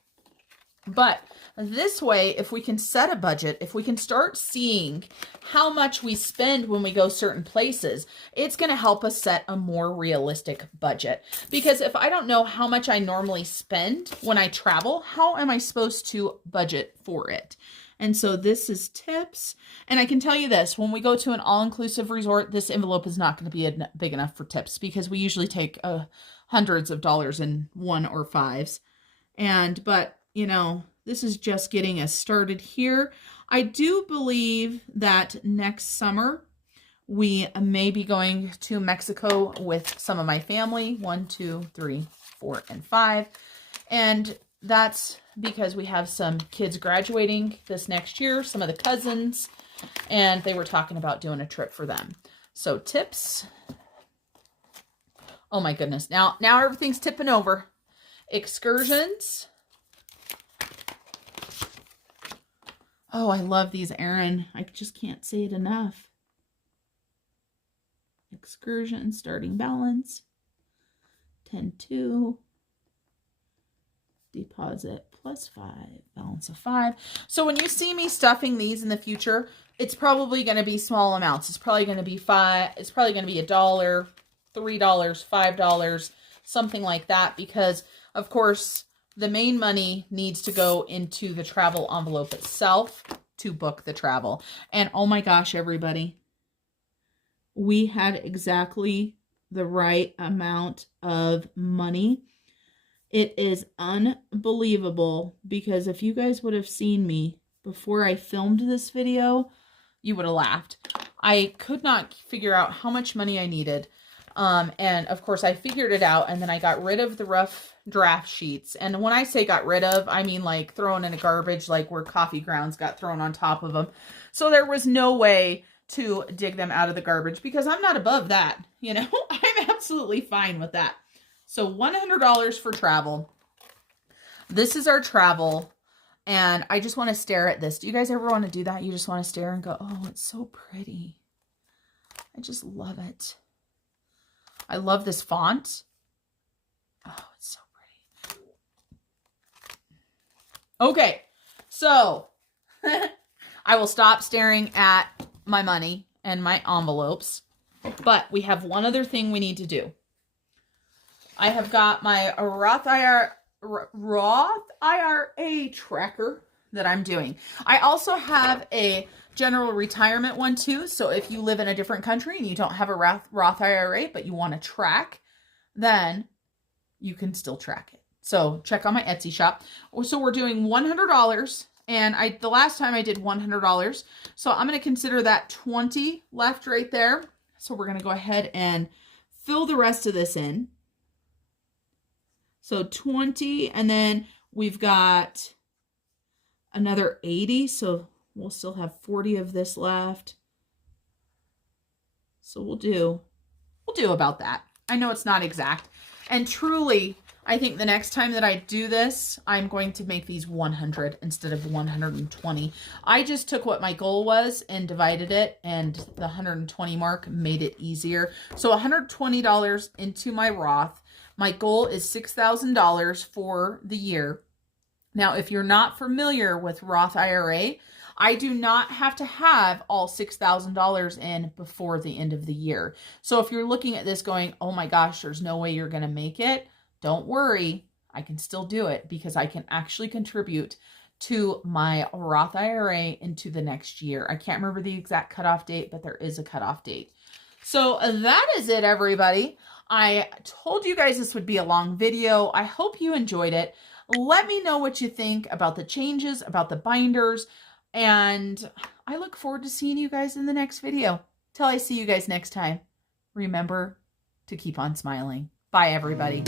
But this way, if we can set a budget, if we can start seeing how much we spend when we go certain places, it's going to help us set a more realistic budget. Because if I don't know how much I normally spend when I travel, how am I supposed to budget for it? And so this is tips. And I can tell you this, when we go to an all-inclusive resort, this envelope is not going to be big enough for tips because we usually take hundreds of dollars in 1 or 5s. But, you know, this is just getting us started here. I do believe that next summer we may be going to Mexico with some of my family, 1, 2, 3, 4, and 5. And that's because we have some kids graduating this next year, some of the cousins, and they were talking about doing a trip for them. So tips. Oh my goodness. Now everything's tipping over. Excursions. Oh, I love these, Erin. I just can't say it enough. Excursion, starting balance, 10-2. Deposit +5, balance of 5. So when you see me stuffing these in the future, it's probably going to be small amounts. It's probably going to be it's probably going to be $1, $3, $5, something like that, because of course the main money needs to go into the travel envelope itself to book the travel. And oh my gosh, everybody, we had exactly the right amount of money. It is unbelievable, because if you guys would have seen me before I filmed this video, you would have laughed. I could not figure out how much money I needed. And of course I figured it out, and then I got rid of the rough draft sheets. And when I say got rid of, I mean like thrown in a garbage, like where coffee grounds got thrown on top of them. So there was no way to dig them out of the garbage, because I'm not above that. You know, I'm absolutely fine with that. So $100 for travel. This is our travel. And I just want to stare at this. Do you guys ever want to do that? You just want to stare and go, oh, it's so pretty. I just love it. I love this font. Oh, it's so pretty. Okay, so I will stop staring at my money and my envelopes. But we have one other thing we need to do. I have got my Roth IRA tracker that I'm doing. I also have a general retirement one too. So if you live in a different country and you don't have a Roth IRA, but you want to track, then you can still track it. So check on my Etsy shop. So we're doing $100, and the last time I did $100. So I'm going to consider that 20 left right there. So we're going to go ahead and fill the rest of this in. So 20, and then we've got another 80. So we'll still have 40 of this left. So we'll do about that. I know it's not exact. And truly, I think the next time that I do this, I'm going to make these 100 instead of 120. I just took what my goal was and divided it, and the 120 mark made it easier. So $120 into my Roth. My goal is $6,000 for the year. Now, if you're not familiar with Roth IRA, I do not have to have all $6,000 in before the end of the year. So if you're looking at this going, oh my gosh, there's no way you're going to make it, don't worry. I can still do it, because I can actually contribute to my Roth IRA into the next year. I can't remember the exact cutoff date, but there is a cutoff date. So that is it, everybody. I told you guys this would be a long video. I hope you enjoyed it. Let me know what you think about the changes, about the binders, and I look forward to seeing you guys in the next video. Till I see you guys next time, remember to keep on smiling. Bye, everybody.